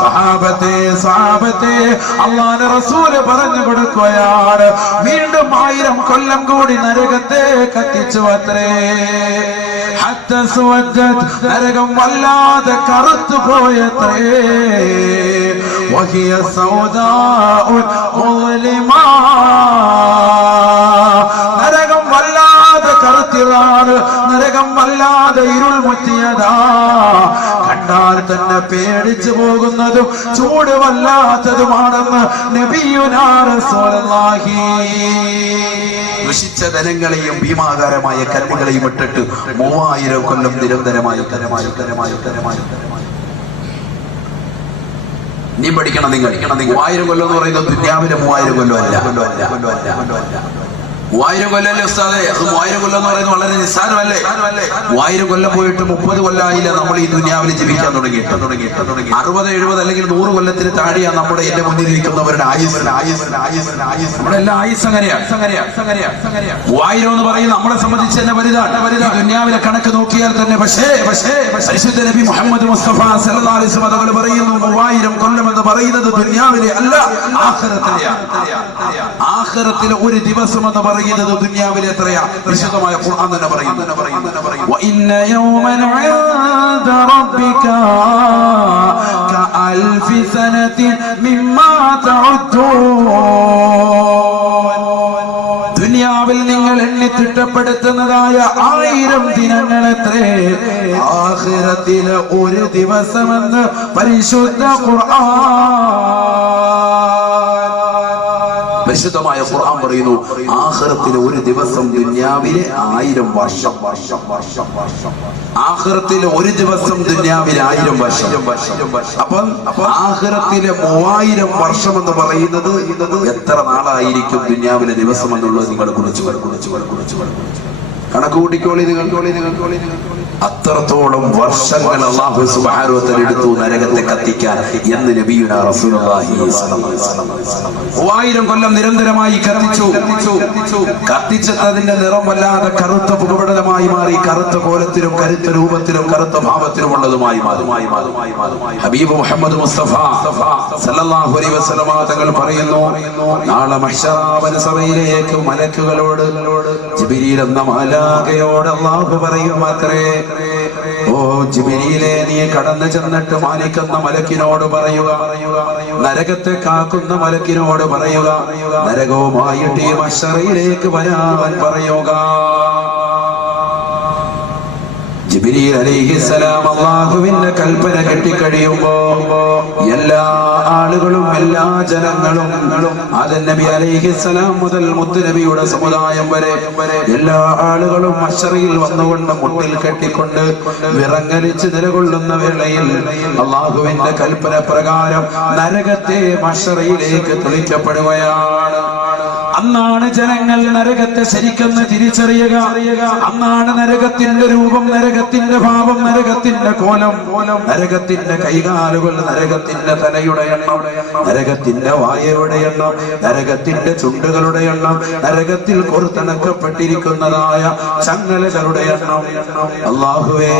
സഹാബത്തെ അല്ലാഹുവിന്റെ റസൂൽ പറഞ്ഞു കൊടുക്കുകയാണ്, വീണ്ടും 1000 കൊല്ലം കൂടി നരകത്തെ കത്തിച്ചു അത്രേ. നരകം വല്ലാതെ കറുത്തു പോയത്രേ. വഹിയ സൗദാഉൽ മുളിമാ, നരകം വല്ലാതെ കറുത്തിയതാണ്, നരകം വല്ലാതെ ഇരുൾ മുറ്റിയതാ. കണ്ടാൽ തന്നെ പേടിച്ചു പോകുന്നതും ചൂട് വല്ലാത്തതുമാണെന്ന് നബിയുനാ റസൂലുള്ളാഹി. ദുഷിച്ച ധനങ്ങളെയും ഭീമാകാരമായ കല്ലുകളെയും ഇട്ടിട്ട് 3000 കൊല്ലം നിരന്തരമായി നീ പഠിക്കണം. നിങ്ങൾ 3000 കൊല്ലം എന്ന് പറയുന്നത് ദുനിയാവിലെ 3000 കൊല്ലം അല്ല. 3000 കൊല്ലല്ലേ ഉസ്താദേ? അത് 3000 കൊല്ലം എന്ന് പറയുന്നത് വളരെ നിസ്സാരമല്ലേ? 3000 കൊല്ലം പോയിട്ട് 30 കൊല്ലമായില്ല നമ്മൾ ഈ ദുനിയാവിൽ ജീവിക്കാൻ തുടങ്ങിയിട്ട്. 60, 70 അല്ലെങ്കിൽ 100 കൊല്ലത്തിന് താഴെയാണ് നമ്മുടെ എന്റെ മുന്നിലിരിക്കുന്നവരുടെ ആയുസ്. നമ്മുടെ എല്ലാ ആയുസ് അങ്ങനെയാണ്. 3000 എന്ന് പറയുന്നത് നമ്മളെ സംബന്ധിച്ച് തന്നെ വലുതാണ്. ദുനിയാവിലെ കണക്ക് നോക്കിയാൽ തന്നെ. പക്ഷേ പരിശുദ്ധ നബി മുഹമ്മദ് മുസ്തഫ സല്ലല്ലാഹു അലൈഹി വസല്ലം തങ്ങൾ പറയുന്നു, 3000 കൊല്ലം എന്ന് പറയുന്നത് ദുനിയാവിലെ അല്ല, ആഖിറത്തിലെയാണ്. ആഖിറത്തിലെ ഒരു ദിവസം എന്ന് പറയുന്നത് ദുനിയാവിലെ എത്രയാ? പരിശുദ്ധമായ ഖുർആൻ തന്നെ പറയുന്നു, വഇന്ന യൗമൻ ഇൻദ റബ്ബിക കഅൽഫി സനതിൻ മിമ്മാ തഉദ്ദൂൻ. ദുനിയാവിൽ നിങ്ങൾ എണ്ണി തിട്ടപ്പെടുത്തുന്നതായ 1000 ദിനങ്ങളെത്രേ, ആഖിറത്തിലെ ഒരു ദിവസമെന്ന് പരിശുദ്ധ പരിശുദ്ധമായ ഖുർആൻ പറയുന്നു, ആഖിറത്തിലെ ഒരു ദിവസം ദുനിയാവിലെ 1000 വർഷം. ആഖിറത്തിലെ ഒരു ദിവസം ദുനിയാവിലെ 1000 വർഷം. അപ്പം ആഖിറത്തിലെ 3000 വർഷം എന്ന് പറയുന്നത് എത്ര നാളായിരിക്കും ദുനിയാവിലെ ദിവസം എന്നുള്ളത് നിങ്ങൾ കുറിച്ച് കണക്ക് കൂട്ടിക്കോളി. അത്രത്തോളം വർഷങ്ങൾ അല്ലാഹു സുബ്ഹാനഹു വ തആല എടുത്തു നരകത്തെ കത്തിക്കാൻ എന്ന് നബിയുനാ റസൂലുള്ളാഹി സ്വല്ലല്ലാഹു അലൈഹി വസല്ലം. 3000 കൊല്ലം നിരന്തരമായി കത്തിച്ചതിന്റെ നിറം വല്ലാതെ കറുത്ത പുകപടലമായി മാറി. കറുത്ത കോലത്തിലും കരുത്ത രൂപത്തിലും കറുത്ത ഭാവത്തിലും ഉള്ളതുമായി മാറി. ഹബീബ് മുഹമ്മദ് മുസ്തഫ സല്ലല്ലാഹു അലൈഹി വസല്ലം തങ്ങൾ പറയുന്നു, നാളെ മഹ്ശറ സഭയിലേക്ക് മലക്കുകളോട്, ജിബ്രീൽ എന്ന മാലാഖയോട് അല്ലാഹു പറയും അത്രേ, ഓ ജിബ്രീലേ, നീ കടന്നു ചെന്നിട്ട് മാലിക് എന്ന മലക്കിനോട് പറയുക, നരകത്തെ കാക്കുന്ന മലക്കിനോട് പറയുക, നരകവുമായിട്ട് ഈ മഹ്ശറയിലേക്ക് വരാൻ പറയുക. ജിബ്രീൽ അലൈഹിസ്സലാം അല്ലാഹുവിന്റെ കൽപ്പന കെട്ടിക്കഴിയുമ്പോ എല്ലാ ആളുകളും, എല്ലാ ജനങ്ങളും, ആദം നബി അലൈഹിസ്സലാം മുതൽ മുത്ത് നബിയുടെ സമുദായം വരെ എല്ലാ ആളുകളും മഹ്ശറയിൽ വന്നുകൊണ്ട് മുട്ടിൽ കെട്ടിക്കൊണ്ട് വിറങ്ങലിച്ച് നിലകൊള്ളുന്ന വേളയിൽ അല്ലാഹുവിന്റെ കൽപ്പന പ്രകാരം നരകത്തെ മഹ്ശറയിലേക്ക് തുളിക്കപ്പെടുകയാണ്. അന്നാണ് ജനങ്ങൾ നരകത്തെ ശരിക്കെന്ന് തിരിച്ചറിയുക. അന്നാണ് നരകത്തിന്റെ രൂപം, നരകത്തിന്റെ ഭാവം, നരകത്തിന്റെ കോലം, നരകത്തിന്റെ കൈകാലുകൾ, നരകത്തിന്റെ തലയുടെ എണ്ണം, നരകത്തിന്റെ വായയുടെ എണ്ണം, നരകത്തിന്റെ ചുണ്ടുകളുടെ എണ്ണം, നരകത്തിൽ കോർത്തിണക്കപ്പെട്ടിരിക്കുന്നതായ ചങ്ങലകളുടെ എണ്ണം. അല്ലാഹുവേ,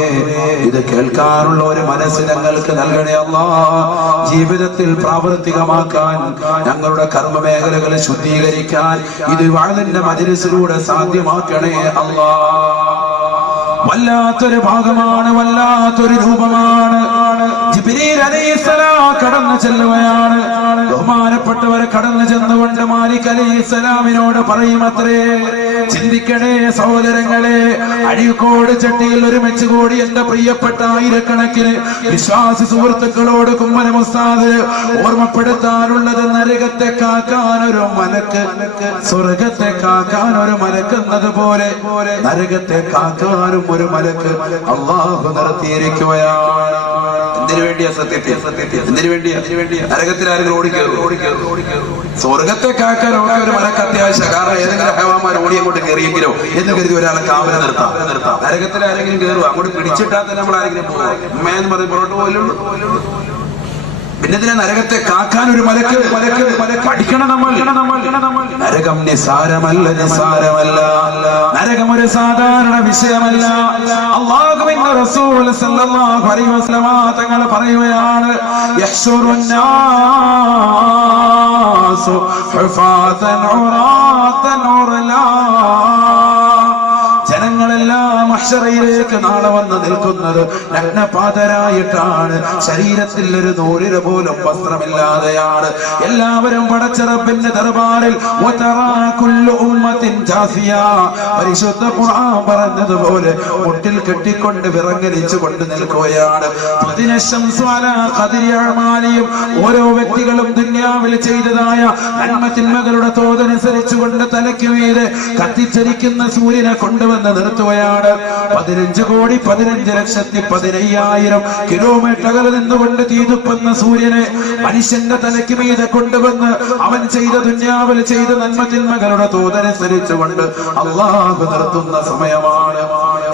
ഇത് കേൾക്കാനുള്ള ഒരു മനസ്സ് ഞങ്ങൾക്ക് നൽകണേ അല്ലാ. ജീവിതത്തിൽ പ്രാവർത്തികമാക്കാൻ, ഞങ്ങളുടെ കർമ്മ മേഖലകളെ ശുദ്ധീകരിക്കാൻ സഹകരിക്കാൻ ഇത് വഅദിന്റെ മജ്‌ലിസിലൂടെ സാധ്യമാക്കണേ അല്ലാഹ്. വല്ലാത്തൊരു ഭാഗമാണ്, വല്ലാത്തൊരു രൂപമാണ്. ജിബ്രീൽ അലൈഹിസ്സലാം കടന്നു ചെല്ലുകയാണ്. ബഹുമാനപ്പെട്ടവരെ കടന്നു ചെന്നുകൊണ്ട് മാലിക് അലൈഹിസ്സലാമിനോട് പറയുമത്രേ, ചിന്തിക്കണേ സഹോദരങ്ങളെ, അഴീക്കോട് ചട്ടിയിൽ ഒരുമിച്ച് കൂടി എന്റെ പ്രിയപ്പെട്ട ആയിരക്കണക്കിന് വിശ്വാസി സുഹൃത്തുക്കളോട് കുമ്മനം ഉസ്താദ് ഓർമ്മപ്പെടുത്താനുള്ളത്, നരകത്തെ കാക്കാൻ ഒരു മലക്ക്, സ്വർഗത്തെ കാക്കാൻ ഒരു മലക്ക് എന്നതുപോലെ നരകത്തെ കാക്കാനും ഒരു മലക്ക് അല്ലാഹു നിർത്തിയിരിക്കുകയാണ്. എന്തിനു വേണ്ടിയാ സത്യത്തിൽ? എന്തിനു വേണ്ടിയാ? നരകത്തിൽ ആരെങ്കിലും ഓടിക്കേറും? സ്വർഗത്തെ കാക്കാൻ ഒരു മലക്ക് അത്യാവശ്യം. കാരണം ഏതെങ്കിലും ഹൈവാന്മാർ ഓടിയങ്ങോട്ട് കയറിയെങ്കിലോ എന്ന് കരുതി ഒരാളെ കാവല നിർത്താം. നരകത്തിൽ ആരെങ്കിലും കയറുക, അങ്ങോട്ട് പിടിച്ചിട്ടാൽ തന്നെ നമ്മൾ ആരെങ്കിലും പോകും. ഉമ്മയെന്ന് പറഞ്ഞ് പുറത്തു പോലുള്ളൂ. പിന്നെ നരകത്തെ കാക്കാൻ ഒരു മലക്ക് പഠിക്കണം നമ്മൾ. നരകം നിസാരമല്ല, നരകം ഒരു സാധാരണ വിഷയമല്ല. അല്ലാഹുവിന്റെ റസൂൽ സല്ലല്ലാഹു അലൈഹി വസല്ലം തങ്ങൾ പറയുകയാണ്, യഹ്ശുറുന്നാസു ഹുഫാതൻ ഉറാതൻ ഉർലാ. ജനങ്ങളെല്ലാം മഹ്ശറയിലേക്ക് നാളെ വന്ന് നിൽക്കുന്നത് നഗ്നപാതരായിട്ടാണ്. ശരീരത്തിൽ ഒരു നൂലിര പോലും വസ്ത്രമില്ലാതെയാണ്. എല്ലാവരും പടച്ച റബ്ബിന്റെ ദർബാറിൽ പരിശുദ്ധ ഖുർആൻ പറഞ്ഞതുപോലെ മുട്ടിൽ കെട്ടിക്കൊണ്ട് വിറങ്ങലിച്ചു കൊണ്ട് നിൽക്കുകയാണ്. ഓരോ വ്യക്തികളും ദുനിയാവിൽ ചെയ്തതായ നന്മതിന്മകളുടെ തോതനുസരിച്ചുകൊണ്ട് തലയ്ക്ക് മീതെ കത്തിച്ചരിക്കുന്ന സൂര്യനെ കൊണ്ടുവന്ന് നിർത്തുകയാണ്. 15,15,15,000 കിലോമീറ്റർ അകലെ നിന്നുകൊണ്ട് തീതുപ്പുന്ന സൂര്യനെ മനുഷ്യന്റെ തലയ്ക്ക് മീതെ കൊണ്ടുവന്ന് അവൻ ചെയ്ത ദുനിയാവിൽ ചെയ്ത നന്മതിന്മകളുടെ തോതനുസരിച്ചുകൊണ്ട് അല്ലാഹു നിർത്തുന്ന സമയമാണ്.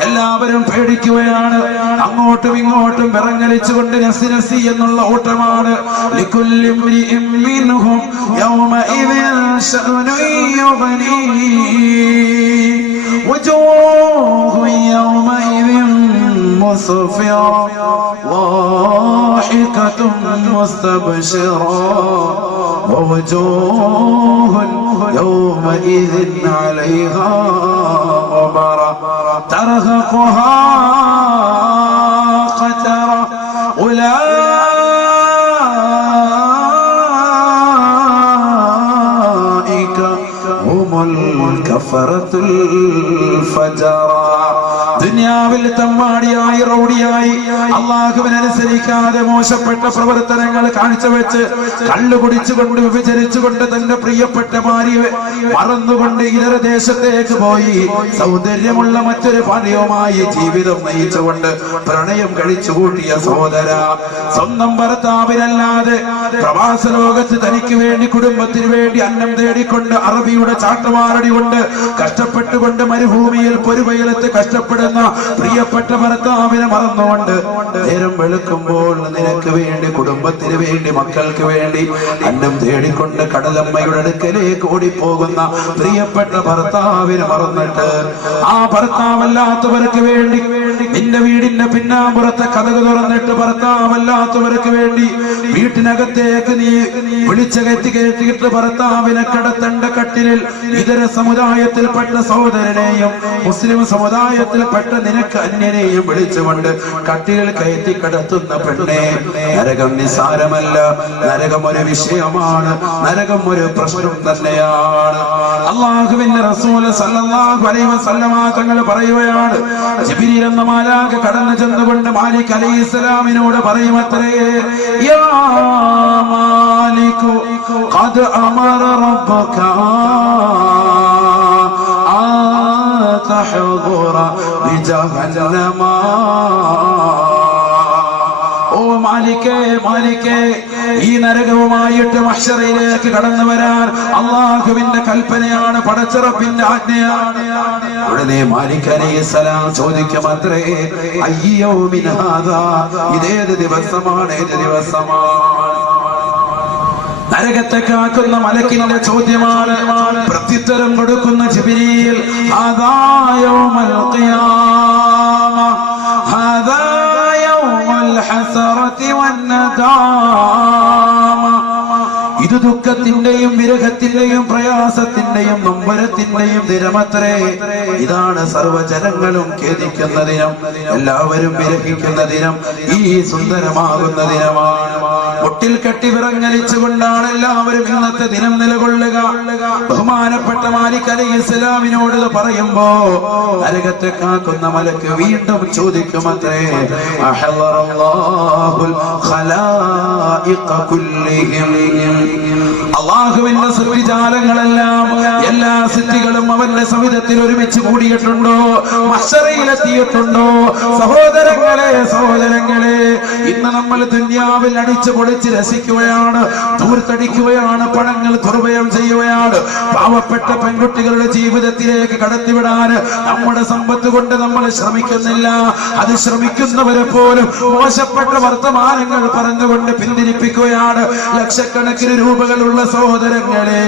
എല്ലാവരും പേടിക്കുകയാണ്. അങ്ങോട്ടും ഇങ്ങോട്ടും വിറങ്ങലിച്ചുകൊണ്ട് നഫ്സി നഫ്സി എന്നുള്ള ഓട്ടമാണ്. ലികുല്ലി ഇംരിഇൻ മിൻഹും യൗമഇദിൻ ശഅനുൻ യുഗ്നി وجوه يومئذ مسفرة ضاحكة مستبشرة ووجوه يومئذ عليها غبرة ترهقها قترة أولئك هم الكفرة الفجرة. ദുനിയാവിൽ തമ്മാടിയായി റൗഡിയായി അല്ലാഹുവിനനുസരിക്കാതെ മോശപ്പെട്ട പ്രവർത്തനങ്ങൾ കാഴ്ചവെച്ച് കള്ളു കുടിച്ചുകൊണ്ട് വിഭജിച്ചുകൊണ്ട് തന്റെ പ്രിയപ്പെട്ട ഭാര്യയെ മറന്നുകൊണ്ട് ഇതര ദേശത്തേക്ക് പോയി സൗന്ദര്യമുള്ള മറ്റൊരു ഭാര്യയുമായി ജീവിതം നയിച്ചുകൊണ്ട് പ്രണയം കഴിച്ചു കൂട്ടിയ സഹോദര, സ്വന്തം ഭർത്താവിനല്ലാതെ പ്രവാസ ലോകത്ത് തനിക്ക് വേണ്ടി കുടുംബത്തിന് വേണ്ടി അന്നം തേടിക്കൊണ്ട് അറബിയുടെ ചാട്ടവാറടി കൊണ്ട് കഷ്ടപ്പെട്ടുകൊണ്ട് മരുഭൂമിയിൽ പൊരുവയലത്ത് കഷ്ടപ്പെടുന്ന പ്രിയപ്പെട്ട ഭർത്താവിനെ മറന്നുകൊണ്ട് നേരം വെളുക്കുമ്പോൾ നിനക്ക് വേണ്ടി കുടുംബത്തിന് വേണ്ടി മക്കൾക്ക് വേണ്ടി അന്നം തേടിക്കൊണ്ട് കടലമ്മയുടെ അടുക്കലേക്ക് ഓടിപ്പോകുന്ന പ്രിയപ്പെട്ട ഭർത്താവിനെ മറന്നിട്ട് ആ ഭർത്താവല്ലാത്തവർക്ക് വേണ്ടി നിന്റെ വീടിന്റെ പിന്നാമ്പുറത്തെ കതക് തുറന്നിട്ട് ഭർത്താവല്ലാത്തവർക്ക് വേണ്ടി വീട്ടിനകത്തേക്ക് നീ വിളിച്ചകറ്റിയിട്ട് ഭർത്താവിനെ കടത്തേണ്ട കട്ടിലിൽ ഇതര സമുദായത്തിൽപ്പെട്ട സഹോദരനെയും മുസ്ലിം സമുദായത്തിൽപ്പെട്ട നിനക്ക് അന്യനെയും വിളിച്ചുകൊണ്ട് കട്ടിലിൽ കയറ്റി കടത്തുന്ന പെണ്ണെ, നരകം നിസാരമല്ല, നരകം ഒരു വിഷയമാണ്, നരകം ഒരു പ്രശ്നം തന്നെയാണ്. അല്ലാഹുവിന്റെ റസൂൽ സല്ലല്ലാഹു അലൈഹി വസല്ലം തങ്ങൾ പറയുകയാണ്, ജിബ്രീൽ എന്ന മാലാഖ കടന്നു ചെന്നുകൊണ്ട് മാലിക് അലൈഹിസ്സലാമിനോട് പറയുമത്രേ, യാ മാലികു ഖദ് അമറ റബ്ബക തഹദുറ ബിജഹന്നമ. ഓ മാലിക്കേ, മാലിക്കേ, ഈ നരകവുമായിട്ട് മഹ്ശറയിലേക്ക് കടന്നു വരാൻ അല്ലാഹുവിന്റെ കൽപ്പനയാണ്, പടച്ചറപ്പിന്റെ ആജ്ഞയാണ്. ഉടനെ മാലിക് അലൈഹിസ്സലാം ചോദിക്കുമത്രേ, അയ്യൗമിൻ ഹാദാ, ഇതേത് ദിവസമാണ്, ഏത് ദിവസമാണ്? നരകത്തെ കാക്കുന്ന മലക്കിന്റെ ചോദ്യമാണ്. പ്രത്യുത്തരം കൊടുക്കുന്ന ജിബ്രീൽ, ഹാദാ യൗമുൽ ഖിയാമ, ഹാദാ യൗമുൽ ഹസറതി വന്നദാമ. ഇത് ദുഃഖത്തിന്റെയും വിരഹത്തിന്റെയും പ്രയാസത്തിന്റെയും നൊമ്പരത്തിന്റെയും ദിനമത്രേ. ഇതാണ് സർവ്വജനങ്ങളും ഖേദിക്കുന്ന ദിനം, എല്ലാവരും വിരഹിക്കുന്ന ദിനം, ഈ സുന്ദരമാകുന്ന ദിനമാണ്. മുട്ടിൽ കെട്ടി വിറങ്ങലിച്ചുകൊണ്ടാണ് എല്ലാവരും ഇന്നത്തെ ദിനം നിലകൊള്ളുക. ബഹുമാനപ്പെട്ട മാലിക് അലൈഹിസ്സലാമിനോട് പറയുമ്പോ നരകത്തെ കാക്കുന്ന മലക്ക് വീണ്ടും ചോദിക്കുമത്രേ, അള്ളാഹുവിന്റെ സൃഷ്ടിജാലങ്ങളെല്ലാം എല്ലാ സൃഷ്ടികളും അവന്റെ സവിധത്തിൽ ഒരുമിച്ച് കൂടിയിട്ടുണ്ടോ, മഹ്ശറയിലെത്തിയിട്ടുണ്ടോ? സഹോദരങ്ങളെ, ഇന്ന് നമ്മൾ ദുനിയാവിൽ അടിച്ചു പൊളിച്ച് രസിക്കുകയാണ്, ധൂർത്തടിക്കുകയാണ്, പണങ്ങൾ ദുർവ്യയം ചെയ്യുകയാണ്. പാവപ്പെട്ട പെൺകുട്ടികളുടെ ജീവിതത്തിലേക്ക് കടത്തിവിടാൻ നമ്മുടെ സമ്പത്ത് കൊണ്ട് നമ്മൾ ശ്രമിക്കുന്നില്ല. അത് ശ്രമിക്കുന്നവരെ പോലും മോശപ്പെട്ട വർത്തമാനങ്ങൾ പറഞ്ഞുകൊണ്ട് പിന്തിരിപ്പിക്കുകയാണ്. ലക്ഷക്കണക്കിന് രൂപകളുള്ള സഹോദരങ്ങളെ,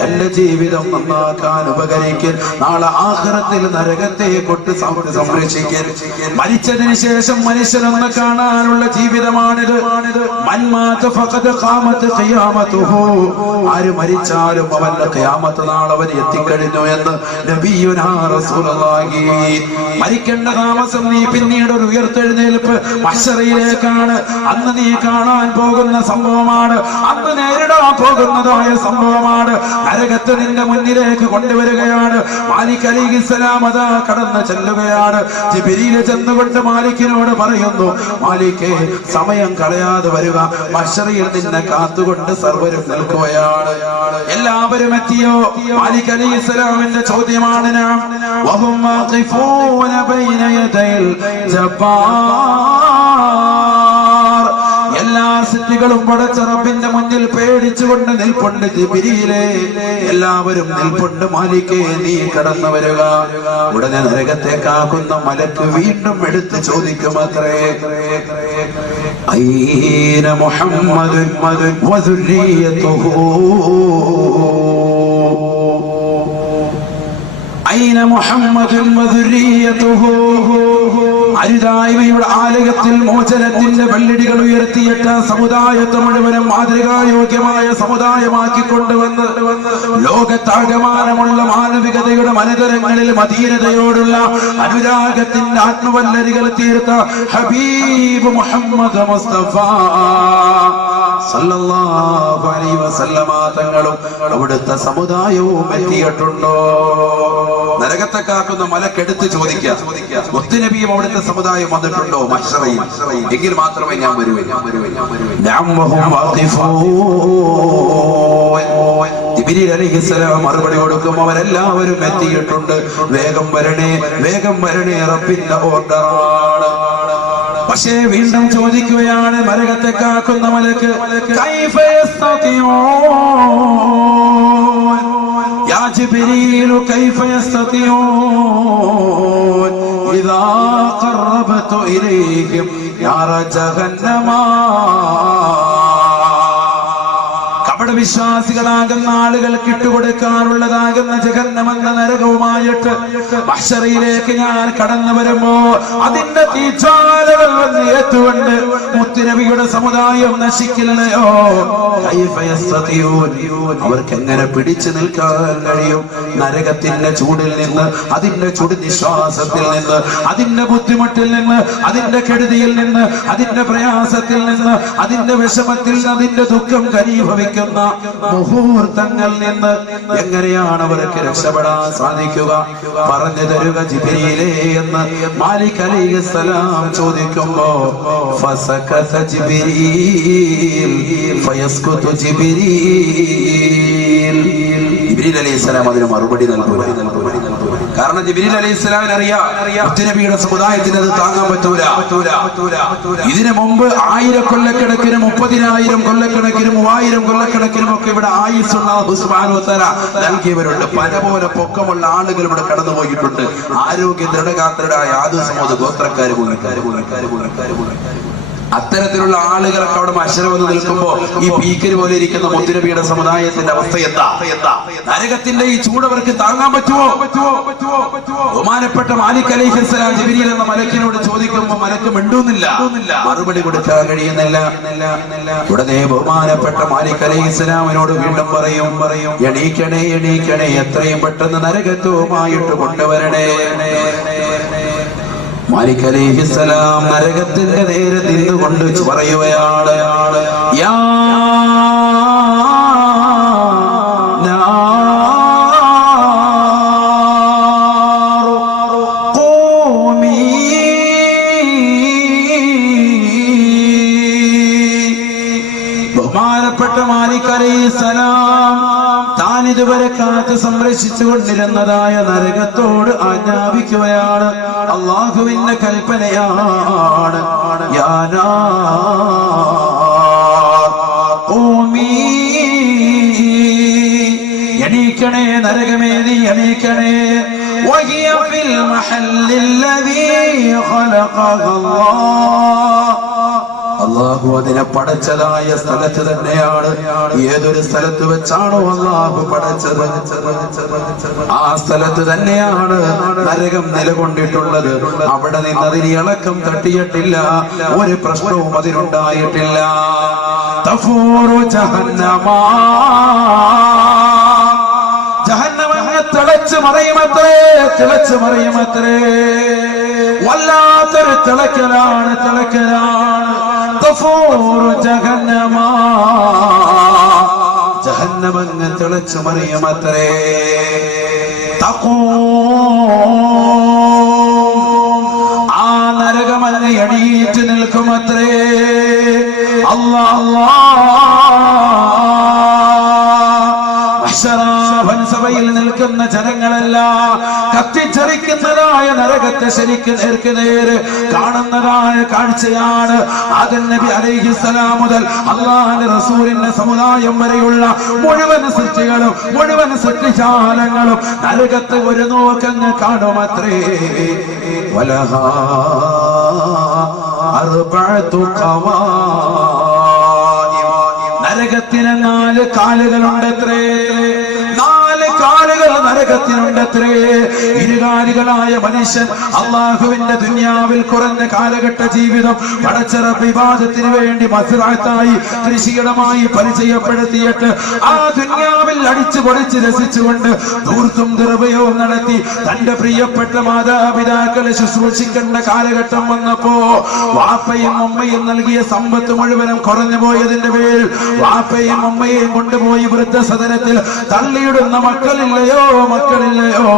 തന്റെ ജീവിതം നന്നാക്കാൻ ഉപകരിക്കാൻ, നാളെ ആഖിറത്തിൽ നരകത്തെ കൊണ്ട് സംരക്ഷിക്കാൻ, മരിച്ചതിന് ശേഷം മനുഷ്യനെന്ന് കാണാനുള്ള ജീവിതമാണിത്. ആര് മരിച്ചാലും അവന്റെ ഖിയാമത്ത് നാൾ അവൻ എത്തിക്കഴിഞ്ഞു എന്ന് നബിയുനാ റസൂലുള്ളാഹി. മരിക്കേണ്ട താമസം നീ പിന്നീട് ഒരു ഉയർത്തെഴുന്നേൽപ്പ് മഹ്ശറിലേക്കാണ്. അന്ന് നീ കാണാൻ പോകുന്ന സംഭവമാണ്, അന്ന് നേരിടാൻ പോകുന്നതായ സംഭവമാണ്. നരകത്ത് നിന്റെ മുന്നിലേക്ക് കൊണ്ടുവരികയാണ്. മാലിക് അലൈഹിസ്സലാം അതാ കടന്നു ചെല്ലുകയാണ്. ജിബ്രീൽ ചെന്നുകൊണ്ട് മാലിക്കിനോട് പറയുന്നു, മാലിക്കേ, സമയം കളയാതെ വരിക, മഹ്ശറിയിൽ നിന്നെ കാത്തുകൊണ്ട് സർവരും നിൽക്കുകയാണ്. എല്ലാവരും എത്തിയോ? മാലിക് അലൈഹിസ്സലാമിന്റെ ചോദ്യമാണ് നാം വഹും വാഖിഫൂന ബൈന യദൈൽ ജബ്ബാർ. എല്ലാ സൃഷ്ടികളും പടച്ച റബ്ബിന്റെ മുന്നിൽ പേടിച്ചുകൊണ്ട് നിൽപ്പുണ്ട്. ജിബ്രീലേ, എല്ലാവരും നിൽപ്പുണ്ട്. മാലിക്കേ, നീ കടന്നു വരിക. ഉടനെ നരകത്തേക്കാക്കുന്ന മലക്ക് വീണ്ടും എടുത്ത് ചോദിക്കുമത്രേ, ഐന മുഹമ്മദ് വസുരിയതുഹു, ഐന മുഹമ്മദ് വസുരിയതുഹു. അരുതായ്മയുടെ ആലയത്തിൽ മോചനത്തിന്റെ വെള്ളിടികൾ ഉയർത്തിയിട്ട സമുദായത്തെ മുഴുവനും മാതൃകായോഗ്യമായ സമുദായമാക്കി കൊണ്ടുവന്ന് ലോകത്താകമാനമുള്ള മാനവികതയുടെ മനതരങ്ങളിൽ മദീനതയോടുള്ള അനുരാഗത്തിന്റെ ആത്മവല്ലരികൾ തീർത്ത ഹബീബ് മുഹമ്മദ് മുസ്തഫ സല്ലല്ലാഹു അലൈഹി വസല്ലമ തങ്ങളും അവിടുത്തെ സമുദായവും എത്തിയിട്ടുണ്ടോ? നരകത്തെ കാക്കുന്ന മലക്കെടുത്ത് ചോദിക്കുക, മുത്തുനബിയും അവിടുത്തെ സമുദായം വന്നിട്ടുണ്ടോ മഹ്ശറയിൽ? എങ്കിൽ മാത്രമേ ഞാൻ വരുവേ. ജിബ്രീൽ അലൈഹിസ്സലാം മറുപടി കൊടുക്കും, അവരെല്ലാവരും എത്തിയിട്ടുണ്ട്. വേഗം വരണേ, വേഗം വരണേ, റബ്ബിന്റെ ഓർഡറാണ്. പക്ഷേ വീണ്ടും ചോദിക്കുകയാണ് നരകത്തെ കാക്കുന്ന മലക്ക്, കൈഫ യസ്തതിഊൻ യാ ജിബ്രീൽ, കൈഫ യസ്തതിഊൻ ഇദാ ഖറബതു ഇലൈഹിം നാറ ജഹന്നമ. വിശ്വാസികളാകുന്ന ആളുകൾക്ക് ഇട്ടുകൊടുക്കാനുള്ളതാകുന്ന ജഹന്നമെന്ന നരകവുമായിട്ട് മഹ്ശറിയിലേക്ക് ഞാൻ കടന്നു വരുമ്പോ അതിന്റെ തീജ്വാലകൾ വന്ന് ഏറ്റുകൊണ്ട് മുത്തുനബിയുടെ സമുദായം നശിക്കില്ലയോ? അവർക്ക് എങ്ങനെ പിടിച്ചു നിൽക്കാൻ കഴിയും? നരകത്തിന്റെ ചൂടിൽ നിന്ന്, അതിന്റെ ചുടു നിശ്വാസത്തിൽ നിന്ന്, അതിന്റെ ബുദ്ധിമുട്ടിൽ നിന്ന്, അതിന്റെ കെടുതിയിൽ നിന്ന്, അതിന്റെ പ്രയാസത്തിൽ നിന്ന്, അതിന്റെ വിഷമത്തിൽ നിന്ന്, അതിന്റെ ദുഃഖം ഘനീഭവിക്കുന്ന മുഹൂർത്തങ്ങളിൽ നിന്ന് എങ്ങനെയാണ് അവർക്ക് രക്ഷപ്പെടാൻ സാധിക്കുക? പറഞ്ഞു തരുക ജിബ്രീലേ എന്ന് മാലിക് അലൈഹിസ്സലാം ചോദിക്കുമ്പോ ഫസകത ജിബ്രീൽ ഫയസ്കുതു ജിബ്രീൽ. ജിബ്രീൽ അലൈഹിസ്സലാം അതിന് മറുപടി നൽകുക. കാരണം ജിബ്രീൽ അലൈഹിസ്സലാമിന് അറിയാം മുത്തുനബിയുടെ സമുദായത്തിന് അത് താങ്ങാൻ പറ്റൂല. ഇതിനു മുമ്പ് 1000 കൊല്ലക്കണക്കിന്, 30,000 കൊല്ലക്കണക്കിന്, 3000 കൊല്ലക്കണക്കിനും ഒക്കെ ഇവിടെ ആയുസ്സുള്ള സുബ്ഹാനഹു വ തആല നൽകിയവരുണ്ട്. പല പോലെ പൊക്കമുള്ള ആളുകൾ ഇവിടെ കടന്നു പോയിട്ടുണ്ട്. ആരോഗ്യ ദൃഢഗാത്രരായ ആദു സമൂഹ ഗോത്രക്കാര് പോയി. അത്തരത്തിലുള്ള ആളുകളൊക്കെ അവിടെ മത്സരം വന്ന് നിൽക്കുമ്പോ ഈ പീക്കര് പോലെ ഇരിക്കുന്ന മുത്തുനബിയുടെ സമുദായത്തിന്റെ അവസ്ഥ എന്താ? നരകത്തിന്റെ ഈ ചൂടവർക്ക് താങ്ങാൻ പറ്റുമോ? ബഹുമാനപ്പെട്ട മാലിക് അലൈഹിസ്സലാം ജിബ്രീൽ എന്ന മലക്കിനോട് ചോദിക്കുമ്പോൾ മലക്ക് മിണ്ടുന്നില്ല, മറുപടി കൊടുക്കാൻ കഴിയുന്നില്ല. ഉടനെ ബഹുമാനപ്പെട്ട മാലിക് അലൈഹിസ്സലാമിനോട് വീണ്ടും പറയും, എണീക്കണേ എണീക്കണേ, എത്രയും പെട്ടെന്ന് നരകത്വമായിട്ട് കൊണ്ടുവരണേ. മാലിക് അലൈഹിസ്സലാം നരകത്തിന്റെ നേരെ നിന്നുകൊണ്ട് പറയുകയാണ്, യാ ബഹുമാനപ്പെട്ട മാലിക് അലൈഹിസ്സലാം താൻ ഇതുവരെ കാത്ത് സംരക്ഷിച്ചു കൊണ്ടിരുന്നതായ നരകത്തോട് ആജ്ഞാപിക്കുകയാണ്. അള്ളാഹുവിന്റെ കൽപ്പനയാണ്, യാ നാർ ഖൂമി, എണീക്കണേ നരകമേ നീ എണീക്കണേ. വഹിയ ഫിൽ മഹല്ലില്ലദീ ഖലഖഹല്ലാഹ്, അള്ളാഹു അതിനെ പടച്ചതായ സ്ഥലത്ത് തന്നെയാണ്. ഏതൊരു സ്ഥലത്ത് വെച്ചാണോ അള്ളാഹു പടച്ചത്, ആ സ്ഥലത്ത് തന്നെയാണ് നരകം നിലകൊണ്ടിട്ടുള്ളത്. അവിടെ നിന്ന് അതിന് ഇളക്കം തട്ടിയിട്ടില്ല, ഒരു പ്രശ്നവും അതിനുണ്ടായിട്ടില്ല. തഫൂറു ജഹന്നമാ, ജഹന്നമങ്ങ് തിളച്ചു മറിയുമത്രേ, തിളച്ചു മറിയുമത്രേ. വല്ലാത്തൊരു തിളക്കലാണ്, തിളക്കലാണ്. തഫൂറു ജഹന്നമാ, ജഹന്നമങ്ങ് തിളച്ചു മറിയുമത്രേ. ആ നരകമങ്ങ് എണീറ്റ് നിൽക്കുമത്രേ. അല്ലാഹ് സഭയിൽ നിൽക്കുന്ന ജനങ്ങളെല്ലാം കത്തിച്ചറിക്കുന്നതായ നരകത്തെ ശരിക്ക് നേർക്ക് നേര് കാണുന്നതായ കാഴ്ചയാണ്. ആദം നബി അലൈഹിസ്സലാം മുതൽ അല്ലാഹുവിന്റെ റസൂലിന്റെ സമുദായം വരെയുള്ള മുഴുവൻ സൃഷ്ടികളും മുഴുവൻ സൃഷ്ടിജാലങ്ങളും നരകത്തെ ഒരു നോക്കങ്ങ് കാണുമത്രേ. വലഹാ അർബഅതു ഖവാഇം, നരകത്തിന് 4 കാലുകളുണ്ടത്രേ. 4 കാലുകൾ നരകത്തിനുണ്ടത്രേ. ഇരുകാലികളായ മനുഷ്യൻ അള്ളാഹുവിന്റെ ദുനിയാവിൽ കുറഞ്ഞ കാലഘട്ട ജീവിതം പടച്ചറബ് ഇബാദത്തിന് വേണ്ടി മസ്റഅത്തായി കൃഷിയിടമായി പരിചയപ്പെടുത്തിയിട്ട് ആ ദുനിയാവിൽ അടിച്ചു പൊളിച്ച് രസിച്ചുകൊണ്ട് ധൂർത്തും ദുർവ്യവും നടത്തി തന്റെ പ്രിയപ്പെട്ട മാതാപിതാക്കളെ ശുശ്രൂഷിക്കേണ്ട കാലഘട്ടം വന്നപ്പോ വാപ്പയും അമ്മയും നൽകിയ സമ്പത്ത് മുഴുവനും കുറഞ്ഞു പോയതിന്റെ പേരിൽ വാപ്പയും അമ്മയെയും കൊണ്ടുപോയി വൃദ്ധസദനത്തിൽ തള്ളിയിടുന്ന മക്കളില്ലയോ, മക്കളില്ലയോ?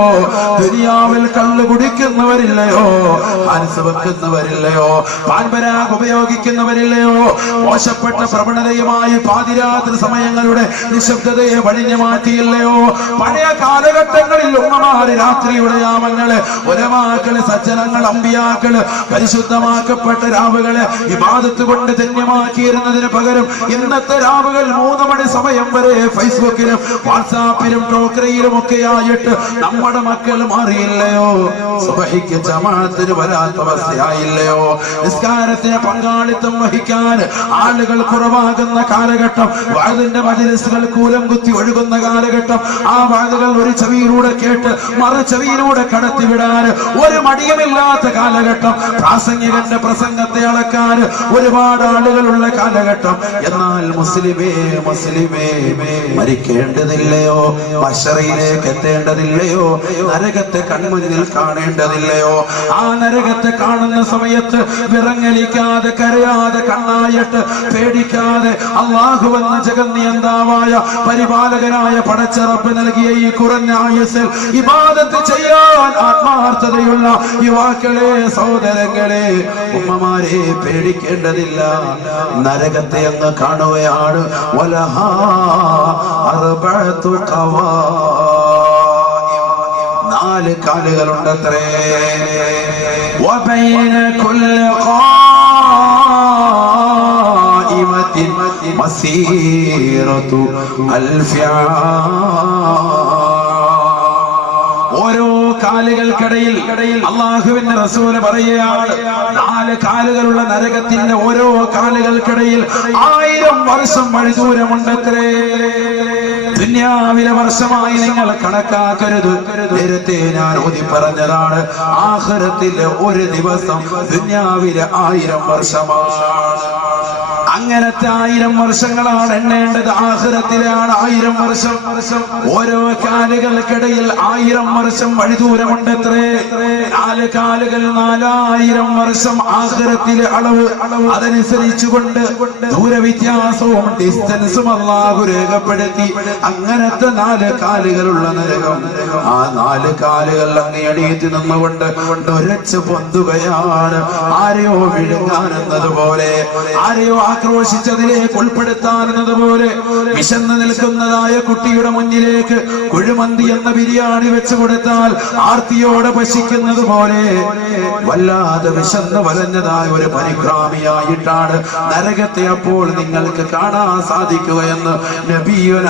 ദുനിയാവിൽ കള്ളു കുടിക്കുന്നവരില്ലയോ, ഹാൻസ് വെക്കുന്നവരില്ലയോ, പാൻപരാഗ് ഉപയോഗിക്കുന്നവരില്ലയോ? മോശപ്പെട്ട പ്രവണതയുമായി പാതിരാത്രി സമയങ്ങളുടെ നിശബ്ദതയെ വഴിഞ്ഞു മാറ്റിയില്ലയോ? പഴയ കാലഘട്ടങ്ങളിൽ ഉമ്മമാര് രാത്രിയുടെ യാമങ്ങള്, ഉലമാക്കള്, സജ്ജനങ്ങൾ, അമ്പിയാക്കള് പരിശുദ്ധമാക്കപ്പെട്ട രാവുകളെ ഇബാദത്ത് കൊണ്ട് ധന്യമാക്കിയിരുന്നതിന് പകരം ഇന്നത്തെ രാവുകൾ 3 മണി സമയം വരെ ഫേസ്ബുക്കിലും വാട്സാപ്പിലും ടോക്രയിലും ഒക്കെ ആയിട്ട് നമ്മുടെ മക്കൾ മാറിയില്ലയോ? സുബഹിക്ക് ജമാഅത്തിന് വരാത്ത അവസ്ഥയായില്ലയോ? നിസ്കാരത്തിന് പങ്കാളിത്തം വഹിക്കാൻ ആളുകൾ കുറവാകുന്ന കാലഘട്ടം, വഅദിന്റെ മജ്‌ലിസുകൾ കൂലം കുത്തി ഒഴുകുന്ന കാലഘട്ടം, ആ വഅദുകൾ ഒരു ചെവിയിലൂടെ കേട്ട് മറു ചെവിയിലൂടെ കടത്തിവിടാൻ ഒരു മടിയുമില്ലാത്ത കാലഘട്ടം, പ്രാസംഗികന്റെ പ്രസംഗത്തെ അളക്കാൻ ഒരുപാട് ആളുകളുള്ള കാലഘട്ടം. എന്നാൽ മുസ്ലിമേ, മുസ്ലിമേ, മരിക്കേണ്ടതില്ലയോ? മശറയിലേക്ക് എത്തേണ്ടതില്ലയോ? നരകത്തെ കൺമുന്നിൽ കാണേണ്ടതില്ലയോ? ആ നരകത്തെ കാണുന്ന സമയത്ത് വിറങ്ങലിക്കാതെ കരയാതെ കണ്ണായിട്ട് പേടിക്കാതെ അല്ലാഹുവെന്ന ജഗന്നിയന്താവായ പരിപാലകനായ പടച്ച റബ്ബ് നൽകിയ ഈ കുറഞ്ഞ ആയുസ്സിൽ ഇബാദത്ത് ചെയ്യാൻ ആത്മാർത്ഥതയുള്ള യുവാക്കളെ, സഹോദരങ്ങളെ, ഉമ്മമാരെ, പേടിക്കേണ്ടതില്ല. നരകത്തെ അങ്ങ് കാണുകയാണ്. വലഹാ അർബഅതു ഖവാഇം, 4 കാലുകളുണ്ടത്രേ. വബൈന കുല്ലി ഖായിമത്തിൻ മസീറതു അൽഫി ആം, ഓരോ കാലുകൾക്കിടയിൽ അള്ളാഹുവിന്റെ റസൂല് പറയുകയാണ്, 4 കാലുകളുള്ള നരകത്തിന്റെ ഓരോ കാലുകൾക്കിടയിൽ 1000 വർഷം വഴി ദൂരമുണ്ടത്രേ. ദുനിയാവിലെ വർഷമായി നിങ്ങൾ കണക്കാക്കരുത്. നേരത്തെ ഞാൻ ഓതി പറഞ്ഞതാണ്, ആഖിറത്തിലെ ഒരു ദിവസം ദുനിയാവിലെ 1000 വർഷമാണ്. അങ്ങനത്തെ 1000 വർഷങ്ങളാണ് എണ്ണേണ്ടത്. ആഖിറത്തിലാണ് 1000 വർഷം. ഓരോ കാലുകൾക്കിടയിൽ 1000 വർഷം വഴി ദൂരമുണ്ടത്രേ. 4 കാലുകൾ 4000 വർഷം ആഖിറത്തിലെ അളവ്. അതനുസരിച്ചുകൊണ്ട് ദൂരവ്യത്യാസവും ഡിസ്റ്റൻസും അല്ലാഹു രേഖപ്പെടുത്തി. അങ്ങനത്തെ 4 കാലുകളുള്ള നരകം. ആ 4 കാലുകൾ അങ്ങ് എണീറ്റ് നിന്നുകൊണ്ട് ഒരച്ച് പൊന്തുകയാണ്. ആരെയോ വിഴുങ്ങാനെന്നതുപോലെ, ആരെയോ ആക്രോശിച്ചതിലേക്ക് ഉൾപ്പെടുത്താനെന്നതുപോലെ, വിശന്ന് നിൽക്കുന്നതായ കുട്ടിയുടെ മുന്നിലേക്ക് കുഴിമന്തി എന്ന ബിരിയാണി വെച്ചു കൊടുത്താൽ ആർത്തിയോടെ ഭക്ഷിക്കുന്നത് പോലെ വല്ലാതെ വിശന്ന് വലഞ്ഞതായ ഒരു പരിക്രാമിയായിട്ടാണ് നരകത്തെ അപ്പോൾ നിങ്ങൾക്ക് കാണാൻ സാധിക്കുകയെന്ന് നബിയുന